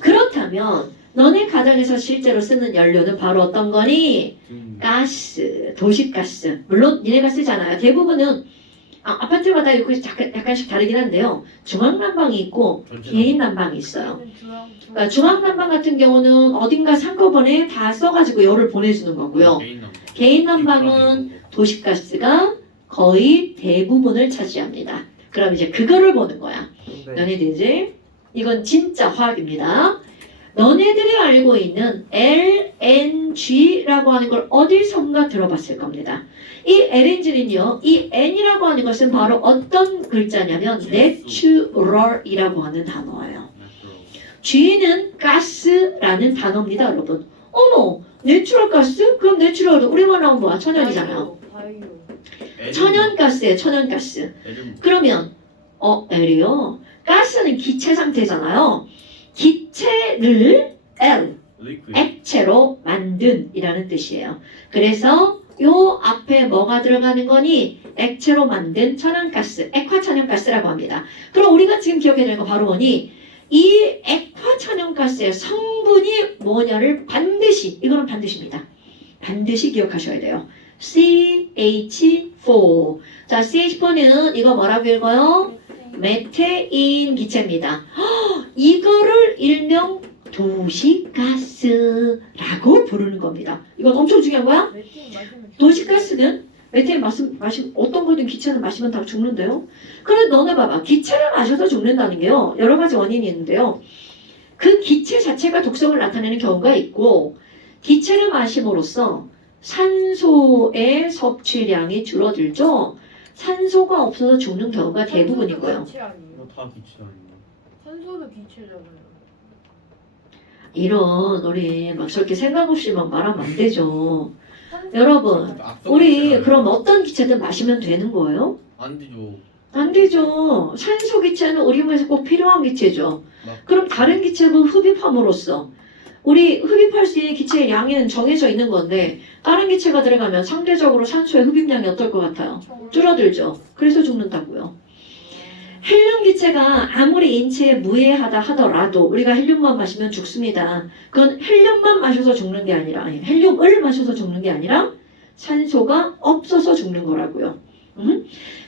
그렇다면 너네 가정에서 실제로 쓰는 연료는 바로 어떤 거니? 가스, 도시가스. 물론 니네가 쓰잖아요. 대부분은 아파트마다 이거 약간씩 다르긴 한데요. 중앙난방이 있고 개인 난방이 있어요. 그러니까 중앙난방 같은 경우는 어딘가 한꺼번에 다 써가지고 열을 보내주는 거고요. 개인 난방은 도시가스가 거의 대부분을 차지합니다. 그럼 이제 그거를 보는 거야. 너네들 이제 이건 진짜 화학입니다. 너네들이 알고 있는 LNG라고 하는 걸 어디선가 들어봤을 겁니다. 이 LNG는요, 이 N이라고 하는 것은 바로 어떤 글자냐면 natural이라고 하는 단어예요. G는 가스라는 단어입니다, 여러분. 어머, 내추럴 가스? 그럼 내추럴은 우리가 나온 뭐야? 천연이잖아요. 천연가스예요, 천연가스. 그러면 L이요. 가스는 기체 상태잖아요. 기체를 L, 액체로 만든이라는 뜻이에요. 그래서 요 앞에 뭐가 들어가는 거니? 액체로 만든 천연가스, 액화천연가스라고 합니다. 그럼 우리가 지금 기억해야 되는 거 바로 뭐니? 이 액화천연가스의 성분이 뭐냐를 반드시, 이거는 반드시입니다. 반드시 기억하셔야 돼요. CH4. 자, CH4는 이거 뭐라고 읽어요? 메테인 기체입니다. 이거를 일명 도시가스라고 부르는 겁니다. 이건 엄청 중요한 거야. 도시가스는 메테인 마시면 어떤 거든 기체는 마시면 다 죽는데요. 그런데 너네 봐봐. 기체를 마셔서 죽는다는 게요. 여러 가지 원인이 있는데요. 그 기체 자체가 독성을 나타내는 경우가 있고 기체를 마심으로써 산소의 섭취량이 줄어들죠. 산소가 없어서 죽는 경우가 대부분이고요. 다 기체 아닌가? 산소도 기체잖아요. 이런 우리 막 저렇게 생각 없이 막 말하면 안 되죠. 여러분, 우리 그럼 어떤 기체든 마시면 되는 거예요? 안 되죠. 안 되죠. 산소 기체는 우리 몸에서 꼭 필요한 기체죠. 그럼 다른 기체를 흡입함으로써 우리 흡입할 수 있는 기체의 양에는 정해져 있는 건데 다른 기체가 들어가면 상대적으로 산소의 흡입량이 어떨 것 같아요? 줄어들죠. 그래서 죽는다고요. 헬륨 기체가 아무리 인체에 무해하다 하더라도 우리가 헬륨만 마시면 죽습니다. 그건 헬륨만 마셔서 죽는 게 아니라 헬륨을 마셔서 죽는 게 아니라 산소가 없어서 죽는 거라고요.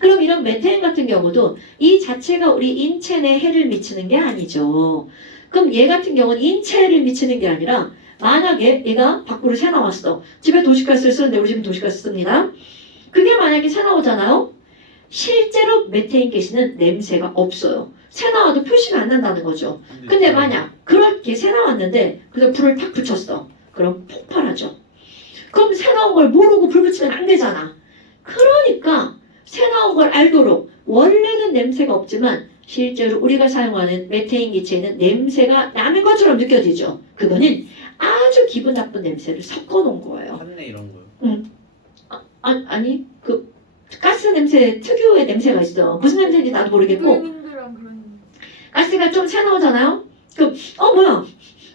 그럼 이런 메테인 같은 경우도 이 자체가 우리 인체 내에 해를 미치는 게 아니죠. 그럼 얘 같은 경우는 인체를 미치는 게 아니라 만약에 얘가 밖으로 새 나왔어. 집에 도시가스를 쓰는데 우리 집은 도시가스 씁니다. 그게 만약에 새 나오잖아요. 실제로 메테인 가스는 냄새가 없어요. 새 나와도 표시가 안 난다는 거죠. 근데 만약 그렇게 새 나왔는데 그래서 불을 탁 붙였어. 그럼 폭발하죠. 그럼 새 나온 걸 모르고 불 붙이면 안 되잖아. 그러니까 새 나온 걸 알도록 원래는 냄새가 없지만 실제로 우리가 사용하는 메테인 기체는 냄새가 나는 것처럼 느껴지죠. 그거는 아주 기분 나쁜 냄새를 섞어 놓은 거예요. 판내 이런 거요? 아니 그 가스 냄새 특유의 냄새가 있어. 무슨 냄새인지 나도 모르겠고 가스가 좀 새 나오잖아요. 뭐야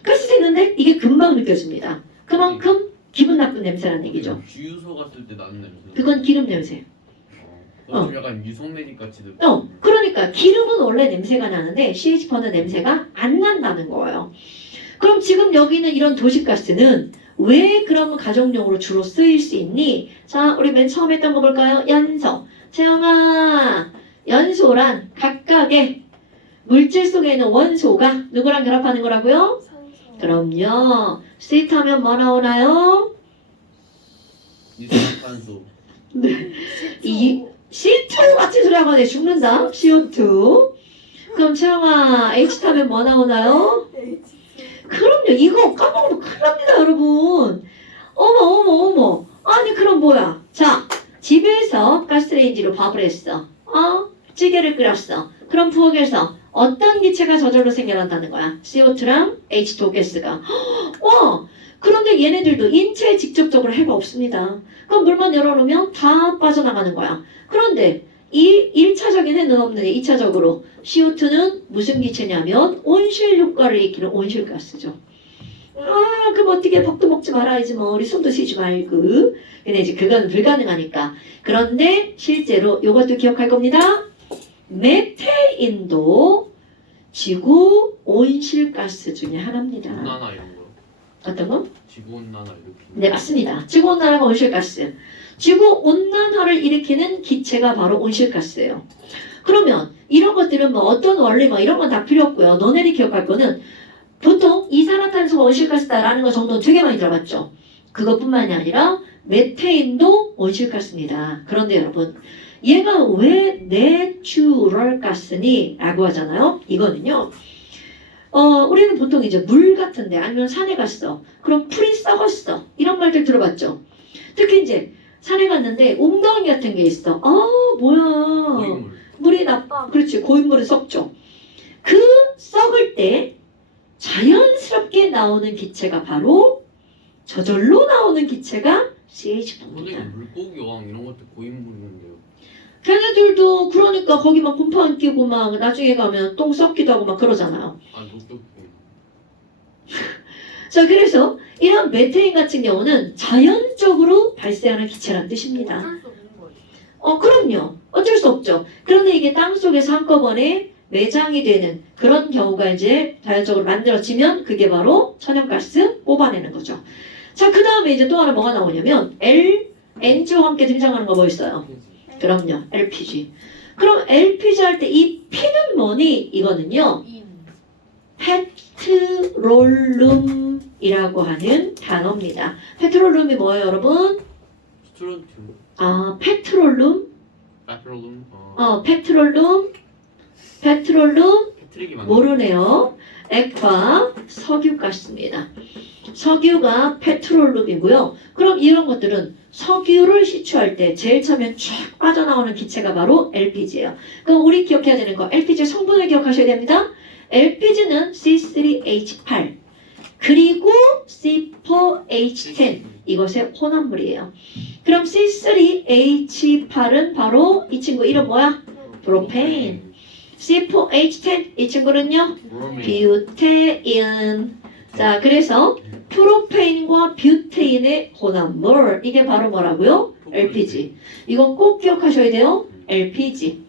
가스 샜는데 이게 금방 느껴집니다. 그만큼 기분 나쁜 냄새라는 얘기죠. 주유소 갔을 때 나는 냄새. 그건 기름 냄새. 좀 약간 유성매직 같이 들. 그러니까 기름은 원래 냄새가 나는데 CH4는 냄새가 안 난다는 거예요. 그럼 지금 여기는 이런 도시가스는 왜 그러면 가정용으로 주로 쓰일 수 있니? 자, 우리 맨 처음 했던 거 볼까요? 연소. 채영아, 연소란 각각의 물질 속에 있는 원소가 누구랑 결합하는 거라고요? 산소. 그럼요. 스위트 하면 뭐 나오나요? 이산화탄소. 네. C2 같은 소리 하면 내 죽는다. CO2. 그럼 채영아, H 타면 뭐 나오나요? 그럼요. 이거 까먹으면 큰일 납니다, 여러분. 어머. 아니, 그럼 뭐야? 자, 집에서 가스레인지로 밥을 했어. 찌개를 끓였어. 그럼 부엌에서 어떤 기체가 저절로 생겨난다는 거야? CO2랑 H2 가스가. 그런데 얘네들도 인체에 직접적으로 해가 없습니다. 그럼 물만 열어놓으면 다 빠져나가는 거야. 그런데 이 1차적인 해는 없는데 2차적으로 CO2는 무슨 기체냐면 온실 효과를 일으키는 온실가스죠. 그럼 어떻게 밥도 먹지 말아야지 뭐 우리 손도 쉬지 말고. 근데 이제 그건 불가능하니까. 그런데 실제로 이것도 기억할 겁니다. 메테인도 지구 온실가스 중에 하나입니다. 나나 이런 거. 어떤 거? 지구온난화 일으키는. 네, 맞습니다. 지구온난화가 온실가스. 지구온난화를 일으키는 기체가 바로 온실가스예요. 그러면 이런 것들은 뭐 어떤 원리 뭐 이런 건 다 필요 없고요. 너네들이 기억할 거는 보통 이산화탄소가 온실가스다라는 거 정도는 되게 많이 들어봤죠. 그것뿐만이 아니라 메테인도 온실가스입니다. 그런데 여러분, 얘가 왜 내추럴 가스니? 라고 하잖아요. 이거는요. 우리는 보통 이제 물 같은데 아니면 산에 갔어. 그럼 풀이 썩었어. 이런 말들 들어봤죠. 특히 이제 산에 갔는데 웅덩이 같은 게 있어. 뭐야. 고인물. 물이 그렇지. 고인물은 썩죠. 그 썩을 때 자연스럽게 나오는 기체가 바로 저절로 나오는 기체가 CH4입니다. 선생님 물고기 어항 이런 것도 고인물인데요. 걔네들도 그러니까 거기 막 곰팡이 안 끼고 막 나중에 가면 똥 썩기도 하고 막 그러잖아요. 아 녹조. 자, 그래서 이런 메테인 같은 경우는 자연적으로 발생하는 기체란 뜻입니다. 어쩔 수 없는 거예요. 그럼요. 어쩔 수 없죠. 그런데 이게 땅속에서 한꺼번에 매장이 되는 그런 경우가 이제 자연적으로 만들어지면 그게 바로 천연가스 뽑아내는 거죠. 자, 그 다음에 이제 또 하나 뭐가 나오냐면 LNG와 함께 등장하는 거 뭐 있어요? 그럼요. LPG. 그럼 LPG 할 때 이 P는 뭐니? 이거는요. 인. 페트롤룸이라고 하는 단어입니다. 페트롤룸이 뭐예요, 여러분? 스트론튬. 페트롤룸. 페트롤룸. 페트롤룸. 패트릭이 맞나? 모르네요. 액화 석유가스입니다. 석유가 페트롤룸이고요. 그럼 이런 것들은 석유를 시추할 때 제일 처음에 쫙 빠져나오는 기체가 바로 LPG예요. 그럼 우리 기억해야 되는 거 LPG 성분을 기억하셔야 됩니다. LPG는 C3H8 그리고 C4H10 이것의 혼합물이에요. 그럼 C3H8은 바로 이 친구 이름 뭐야? 프로페인. C4H10 이 친구는요? 뷰테인. 자, 그래서 프로페인과 뷰테인의 혼합물 이게 바로 뭐라고요? LPG. 이건 꼭 기억하셔야 돼요. LPG.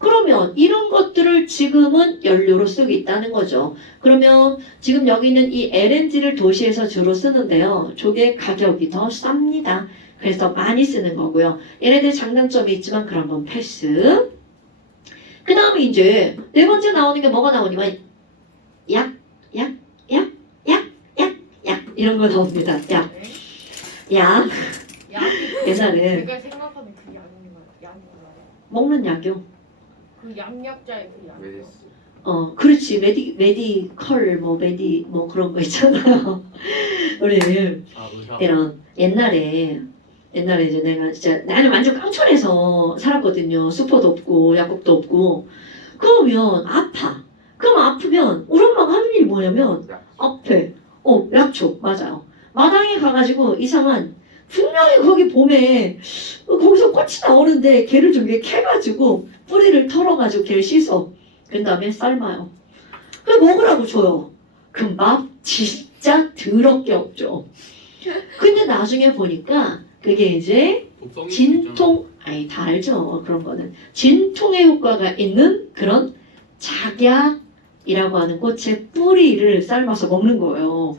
그러면 이런 것들을 지금은 연료로 쓰고 있다는 거죠. 그러면 지금 여기 있는 이 LNG를 도시에서 주로 쓰는데요. 저게 가격이 더 쌉니다. 그래서 많이 쓰는 거고요. 얘네들 장단점이 있지만 그런 건 패스. 그 다음에 이제 네 번째 나오는 게 뭐가 나오냐면 약 이런 거 나옵니다. 약 약. 옛날에 제가 생각하는 그 약인가요? 약인가요? 먹는 약이요. 그 양약자의 그 약. 메디스. 그렇지. 메디컬 뭐 그런 거 있잖아요. 우리 아 의사. 이런 옛날에 이제 내가 진짜 나는 완전 깡촌에서 살았거든요. 슈퍼도 없고 약국도 없고. 그러면 그럼 아프면 우리 엄마가 하는 일이 뭐냐면 약. 앞에 약초 맞아요. 마당에 가가지고 이상한 분명히 거기 봄에 거기서 꽃이 나오는데 걔를 좀 이렇게 캐가지고 뿌리를 털어가지고 걔를 씻어. 그 다음에 삶아요. 그 먹으라고 줘요. 그 맛 진짜 더럽게 없죠. 근데 나중에 보니까 그게 이제 독성이 진통 다 알죠. 그런 거는 진통의 효과가 있는 그런 작약이라고 하는 꽃의 뿌리를 삶아서 먹는 거예요.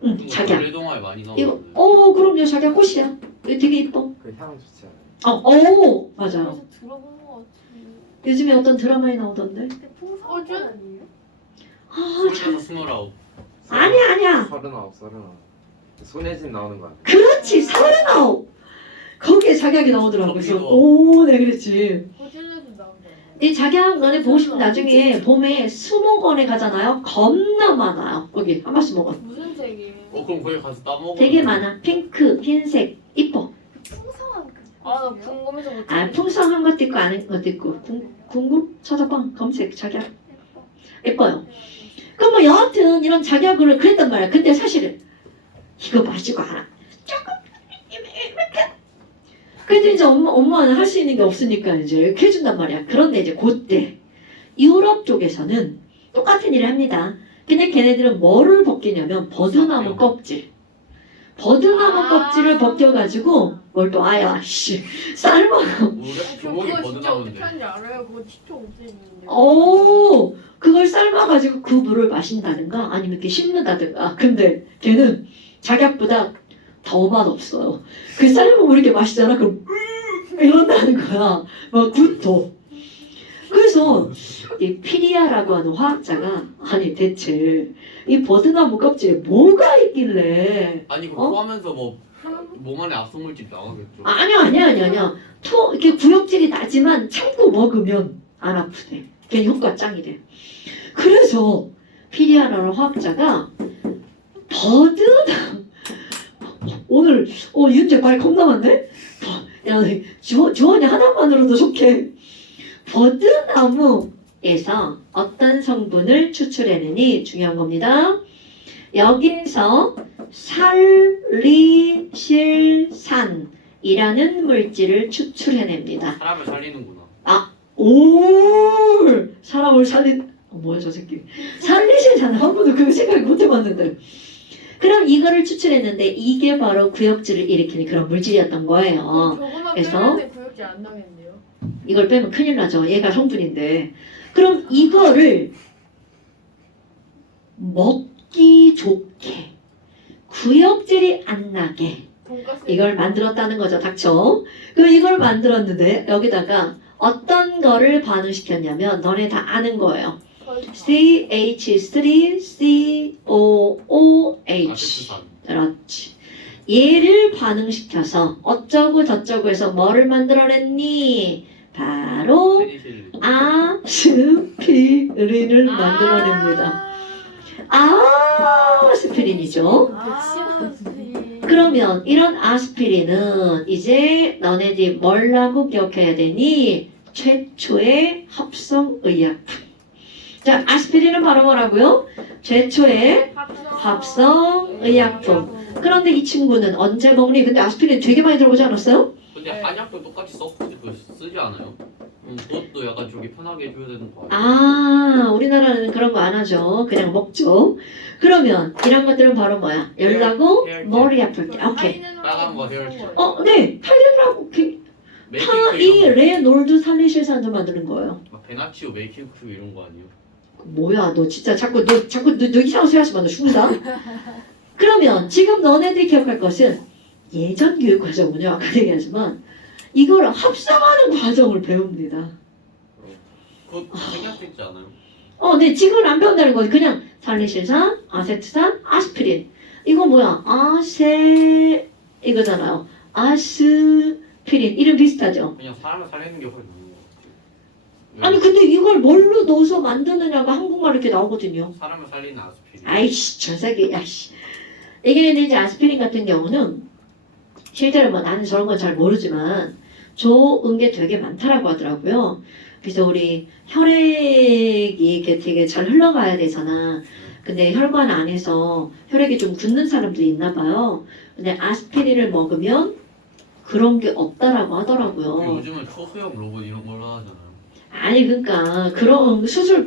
자각이요. 작약. 원래동화에 많이 이거 나오는데. 그럼요. 작약 꽃이야. 이거 되게 이뻐. 그 향 좋지 않아요? 맞아요. 그래서 들어본 것 같은데. 요즘에 어떤 드라마에 나오던데. 근데 풍선 아니에요? 스물다섯 스물아홉. 아니야. 39. 손예진 나오는 거 아니에요? 그렇지. 39. 거기에 작약이 나오더라고. 그래서 네 그랬지. 호텔에서 나온 거. 이 작약 너네 보고 싶으면 나중에 봄에 수목원에 가잖아요. 겁나 많아요. 거기 한 번씩 먹어. 무슨 색이에요? 그럼 거기 가서 따먹어. 되게 많아. 핑크, 흰색, 이뻐. 풍성한 그. 나 궁금해서 못. 풍성한 것도 있고 아닌 것도 있고. 궁금? 찾아봐. 검색 작약. 예뻐요. 그럼 뭐 여하튼 이런 작약을 그랬단 말이야. 근데 사실은 이거 마시고 알아. 조금 이렇게. 근데 이제 엄마는 할 수 있는 게 없으니까 이제 이렇게 해준단 말이야. 그런데 이제 그때 유럽 쪽에서는 똑같은 일을 합니다. 근데 걔네들은 뭐를 벗기냐면 버드나무 껍질. 버드나무 껍질을 벗겨가지고 뭘 또 삶아. 주먹이 그거 진짜 어떻게 버드나무인데. 하는지 알아요? 그거 치통 없애지는데. 그거 그걸 삶아가지고 그 물을 마신다든가 아니면 이렇게 씹는다든가. 근데 걔는 작약보다 더 맛없어요. 그 삶은 물 이렇게 마시잖아. 그럼 이런다는 거야. 막 굿도. 그래서 이 피리아라고 하는 화학자가 아니 대체 이 버드나무 껍질에 뭐가 있길래 아니 그거 어? 포하면서 뭐 몸 안에 악성물질 나가겠죠. 아니야. 이렇게 구역질이 나지만 참고 먹으면 안 아프대. 걔 효과 짱이래. 그래서 피리아라는 화학자가 버드나무 오늘 윤재 말 겁나 많네? 야, 주원이 하나만으로도 좋게. 버드나무에서 어떤 성분을 추출해내니 중요한 겁니다. 여기에서 살리실산이라는 물질을 추출해냅니다. 사람을 살리는구나. 사람을 뭐야 저 새끼. 살리실산 한 번도 그 생각 못 해봤는데. 그럼 이거를 추출했는데 이게 바로 구역질을 일으키는 그런 물질이었던 거예요. 저거만 그래서? 빼면 구역질 안 나겠는데요? 이걸 빼면 큰일 나죠. 얘가 성분인데. 그럼 이거를 먹기 좋게 구역질이 안 나게 돈가스 이걸 만들었다는 거죠. 닥쳐. 그럼 이걸 만들었는데 여기다가 어떤 거를 반응시켰냐면 너네 다 아는 거예요. CH3COOH. 아세트산. 그렇지. 얘를 반응시켜서 어쩌고 저쩌고 해서 뭐를 만들어냈니? 바로 페니실린. 아스피린을 만들어냅니다. 아스피린이죠. 그러면 이런 아스피린은 이제 너네들이 뭐라고 기억해야 되니? 최초의 합성의약품. 자, 아스피린은 바로 뭐라고요? 최초의 합성의약품. 그런데 이 친구는 언제 먹니? 근데 아스피린 되게 많이 들어보지 않았어요? 근데 한약도 똑같이 그거 쓰지 않아요? 그것도 약간 저기 편하게 해줘야 되는 거 아니에요? 아, 우리나라는 그런 거 안 하죠. 그냥 먹죠. 그러면 이런 것들은 바로 뭐야? 열나고 머리 아플 때. 오케이. 빨간 거 헤어질. 네. 탈리라고 파이레놀드 살리실산도 만드는 거예요. 막 베나치오 메이킹 큐 이런 거 아니에요? 뭐야, 너 진짜 자꾸 너 이상한 소리 하지 마. 너 죽는다. 그러면 지금 너네들이 기억할 것은 예전 교육 과정은요. 아까 얘기하지만 이거를 합성하는 과정을 배웁니다. 그거 생략돼 있지 않아요? 네, 지금은 안 배운다는 거지. 그냥 살리실산, 아세트산, 아스피린. 이거 뭐야? 이거잖아요. 아스피린. 이름 비슷하죠? 그냥 사람을 살리는 게 훨씬 나은 것 같아요. 아니, 근데 이걸 뭘로 넣어서 만드느냐가 한국말 이렇게 나오거든요. 사람을 살리는 아스피린. 아이씨, 저 새끼, 야씨. 이게 이제 아스피린 같은 경우는 실제로 뭐 나는 저런 건 잘 모르지만 좋은 게 되게 많다라고 하더라고요. 그래서 우리 혈액이 이렇게 되게 잘 흘러가야 되잖아. 근데 혈관 안에서 혈액이 좀 굳는 사람들이 있나 봐요. 근데 아스피린을 먹으면 그런 게 없다라고 하더라고요. 요즘은 초소형 로봇 이런 걸로 하잖아요. 아니 그러니까 그런 수술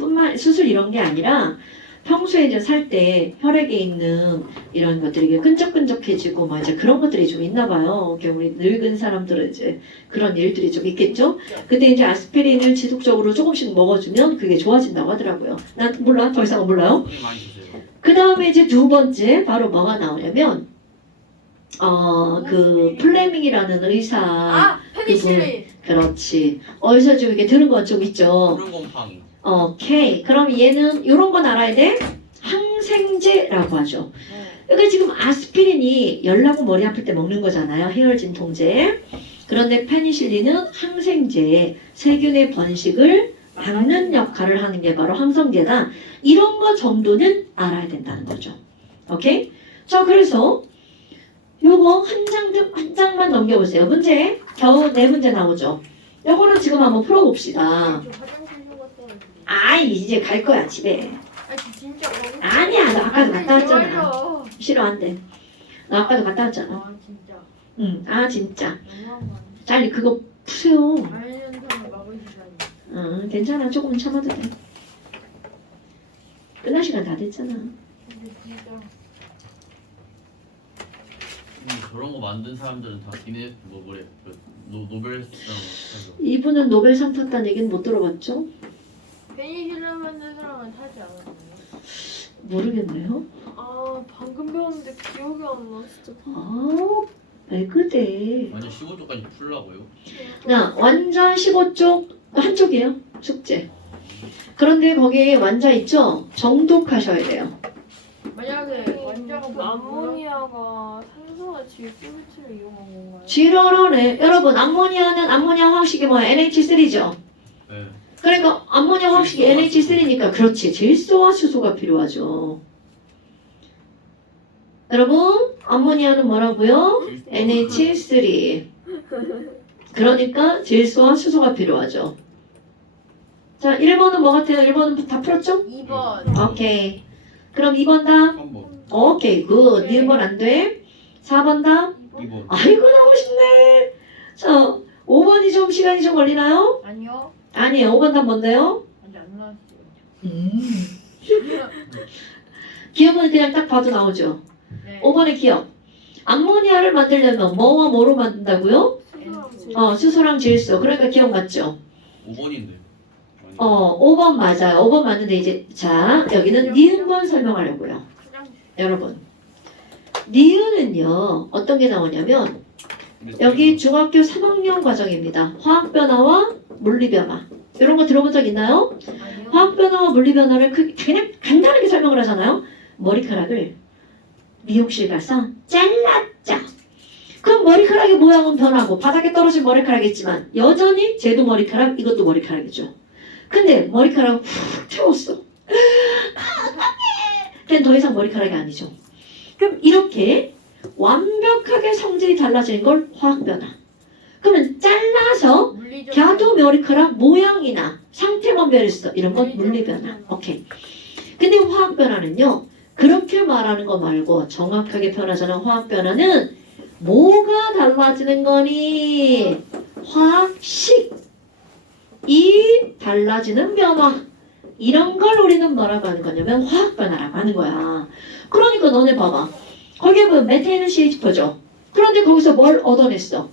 이런 게 아니라 평소에 이제 살 때 혈액에 있는 이런 것들이 이게 끈적끈적해지고 막 이제 그런 것들이 좀 있나 봐요. 우리 늙은 사람들은 이제 그런 일들이 좀 있겠죠. 근데 이제 아스피린을 지속적으로 조금씩 먹어주면 그게 좋아진다고 하더라고요. 난 몰라, 더 이상은 몰라요. 돈이 많이 드세요. 그 다음에 이제 두 번째 바로 뭐가 나오냐면 그 플레밍이라는 의사 페니실린. 그렇지. 어디서 좀 이렇게 들은 건 좀 있죠. 푸른 곰팡이. 오케이. 그럼 얘는 이런 건 알아야 돼. 항생제라고 하죠. 그러니까 지금 아스피린이 열나고 머리 아플 때 먹는 거잖아요. 해열진통제. 그런데 페니실린은 항생제, 세균의 번식을 막는 역할을 하는 게 바로 항생제다. 이런 거 정도는 알아야 된다는 거죠. 오케이? 자, 그래서 요거 한 장만 넘겨보세요. 문제 겨우 4문제 나오죠. 요거는 지금 한번 풀어봅시다. 아이 이제 갈 거야 집에. 진짜 아니야, 너 아까도 갔다 왔잖아. 싫어, 안 돼. 너 아까도 갔다 왔잖아. 진짜 응, 진짜. 너무한 거 아니야? 빨리 그거 푸세요. 아이언 사람 막으시다니. 응, 괜찮아. 조금은 참아도 돼. 끝날 시간 다 됐잖아. 근데 진짜 저런 거 만든 사람들은 다 기네 뭐래 노벨상 타죠. 이분은 노벨상 탔다는 얘기는 못 들어봤죠? 페니실린 만든 사람은 타지 않았나요? 모르겠네요. 아 방금 배웠는데 기억이 안 나 진짜. 아, 왜 그래? 완전 15쪽까지 풀라고요? 자, 완자 15쪽 한쪽이에요. 숙제. 그런데 거기에 완자 있죠? 정독하셔야 돼요. 만약에 완자가 그 암모니아가 산소와 질소배치를 이용한 건가요? 지랄하네. 여러분, 암모니아는 암모니아 화학식이 뭐야? NH3죠? 네. 그러니까 암모니아 화학식이 NH3니까 그렇지. 질소와 수소가 필요하죠. 여러분, 암모니아는 뭐라고요? NH3. 그러니까 질소와 수소가 필요하죠. 자, 1번은 뭐 같아요? 1번은 다 풀었죠? 2번. 오케이. 그럼 2번 답? 3번, 오케이, 굿. 니은 번안 돼. 4번 답? 2번. 아이고, 너무 쉽네. 자, 5번이 좀 시간이 좀 걸리나요? 아니요. 아니에요. 5번 답 뭔데요? 아직 안 나왔어요. 기억은 그냥 딱 봐도 나오죠. 네. 5번의 기억. 암모니아를 만들려면 뭐와 뭐로 만든다고요? 수소랑 질소. 그러니까 기억 맞죠? 5번인데. 5번 맞아요. 5번 맞는데 이제 자 여기는 니은번 설명하려고요. 여러분 니은은요 어떤 게 나오냐면 여기 중학교 3학년 과정입니다. 화학변화와 물리변화 이런 거 들어본 적 있나요? 아니요. 화학변화와 물리변화를 그냥 간단하게 설명을 하잖아요. 머리카락을 미용실 가서 잘랐죠. 그럼 머리카락의 모양은 변하고 바닥에 떨어진 머리카락이 있지만 여전히 쟤도 머리카락 이것도 머리카락이죠. 근데 머리카락을 훅 태웠어. 그냥 더 이상 머리카락이 아니죠. 그럼 이렇게 완벽하게 성질이 달라지는 걸 화학변화. 그러면 잘라서 걔도 머리카락 모양이나 상태만 변했어. 이런 건 물리변화. 오케이. 근데 화학변화는요. 그렇게 말하는 거 말고 정확하게 변하자는 화학변화는 뭐가 달라지는 거니? 화학식. 이 달라지는 변화 이런 걸 우리는 뭐라고 하는 거냐면 화학변화라고 하는 거야. 그러니까 너네 봐봐. 거기에 보면 메테인은 CH4죠. 그런데 거기서 뭘 얻어냈어?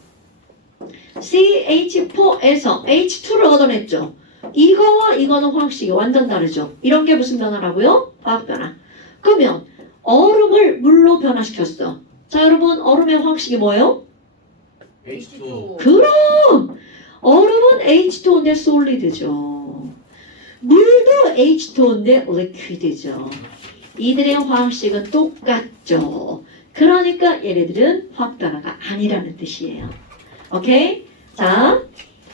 CH4에서 H2를 얻어냈죠. 이거와 이거는 화학식이 완전 다르죠. 이런 게 무슨 변화라고요? 화학변화. 그러면 얼음을 물로 변화시켰어. 자 여러분 얼음의 화학식이 뭐예요? H2O. 그럼 얼음은 H2O인데 솔리드죠. 물도 H2O인데 리퀴드죠. 이들의 화학식은 똑같죠. 그러니까 얘네들은 화학변화가 아니라는 뜻이에요. 오케이? 자,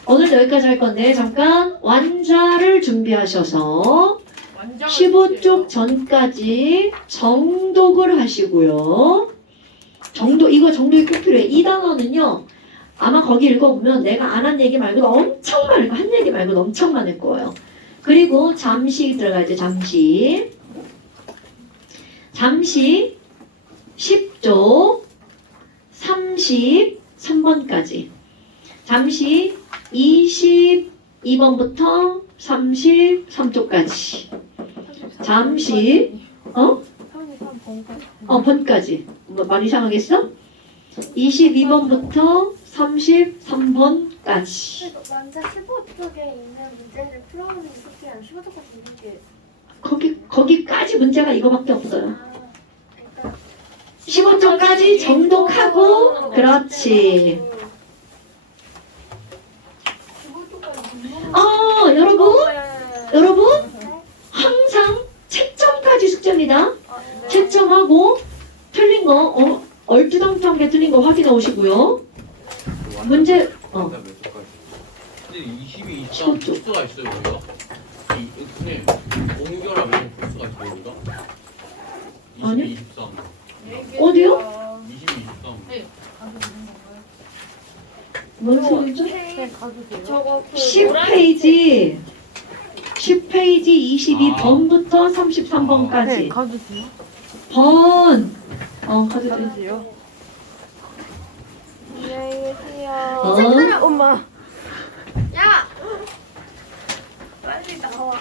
오늘 여기까지 할 건데 잠깐 완자를 준비하셔서 15쪽 전까지 정독을 하시고요. 이거 정독이 꼭 필요해. 이 단어는요. 아마 거기 읽어보면 내가 안 한 얘기 말고도 엄청 많을 거야. 한 얘기 말고도 엄청 많을 거예요. 그리고 잠시 들어가야죠. 잠시 10쪽 33번까지 잠시 22번부터 33쪽까지 잠시 33번까지 뭐 말 이상하겠어? 22번부터 33번까지 완자 15쪽에 있는 문제를 풀어보는 게 숙제예요. 15쪽까지 있는 게 거기까지 문제가 이거밖에 없어요. 그러니까 15쪽까지 정독하고 그렇지. 여러분 항상 채점까지 숙제입니다. 채점하고 틀린 거 얼두당토한 게 틀린 거 확인해 오시고요. 문제 몇 쪽까지? 근데 22, 23 복수가 있어요 우리가? 근데 옹결함 이런 복수가 있어요 우리가? 22, 아니요. 23 어디요? 22, 23 뭔 소리죠? 저거 10페이지 22번부터 33번까지 가주세요. 가주세요. 안녕히 계세요. 책들을 엄마. 야! 빨리 나와.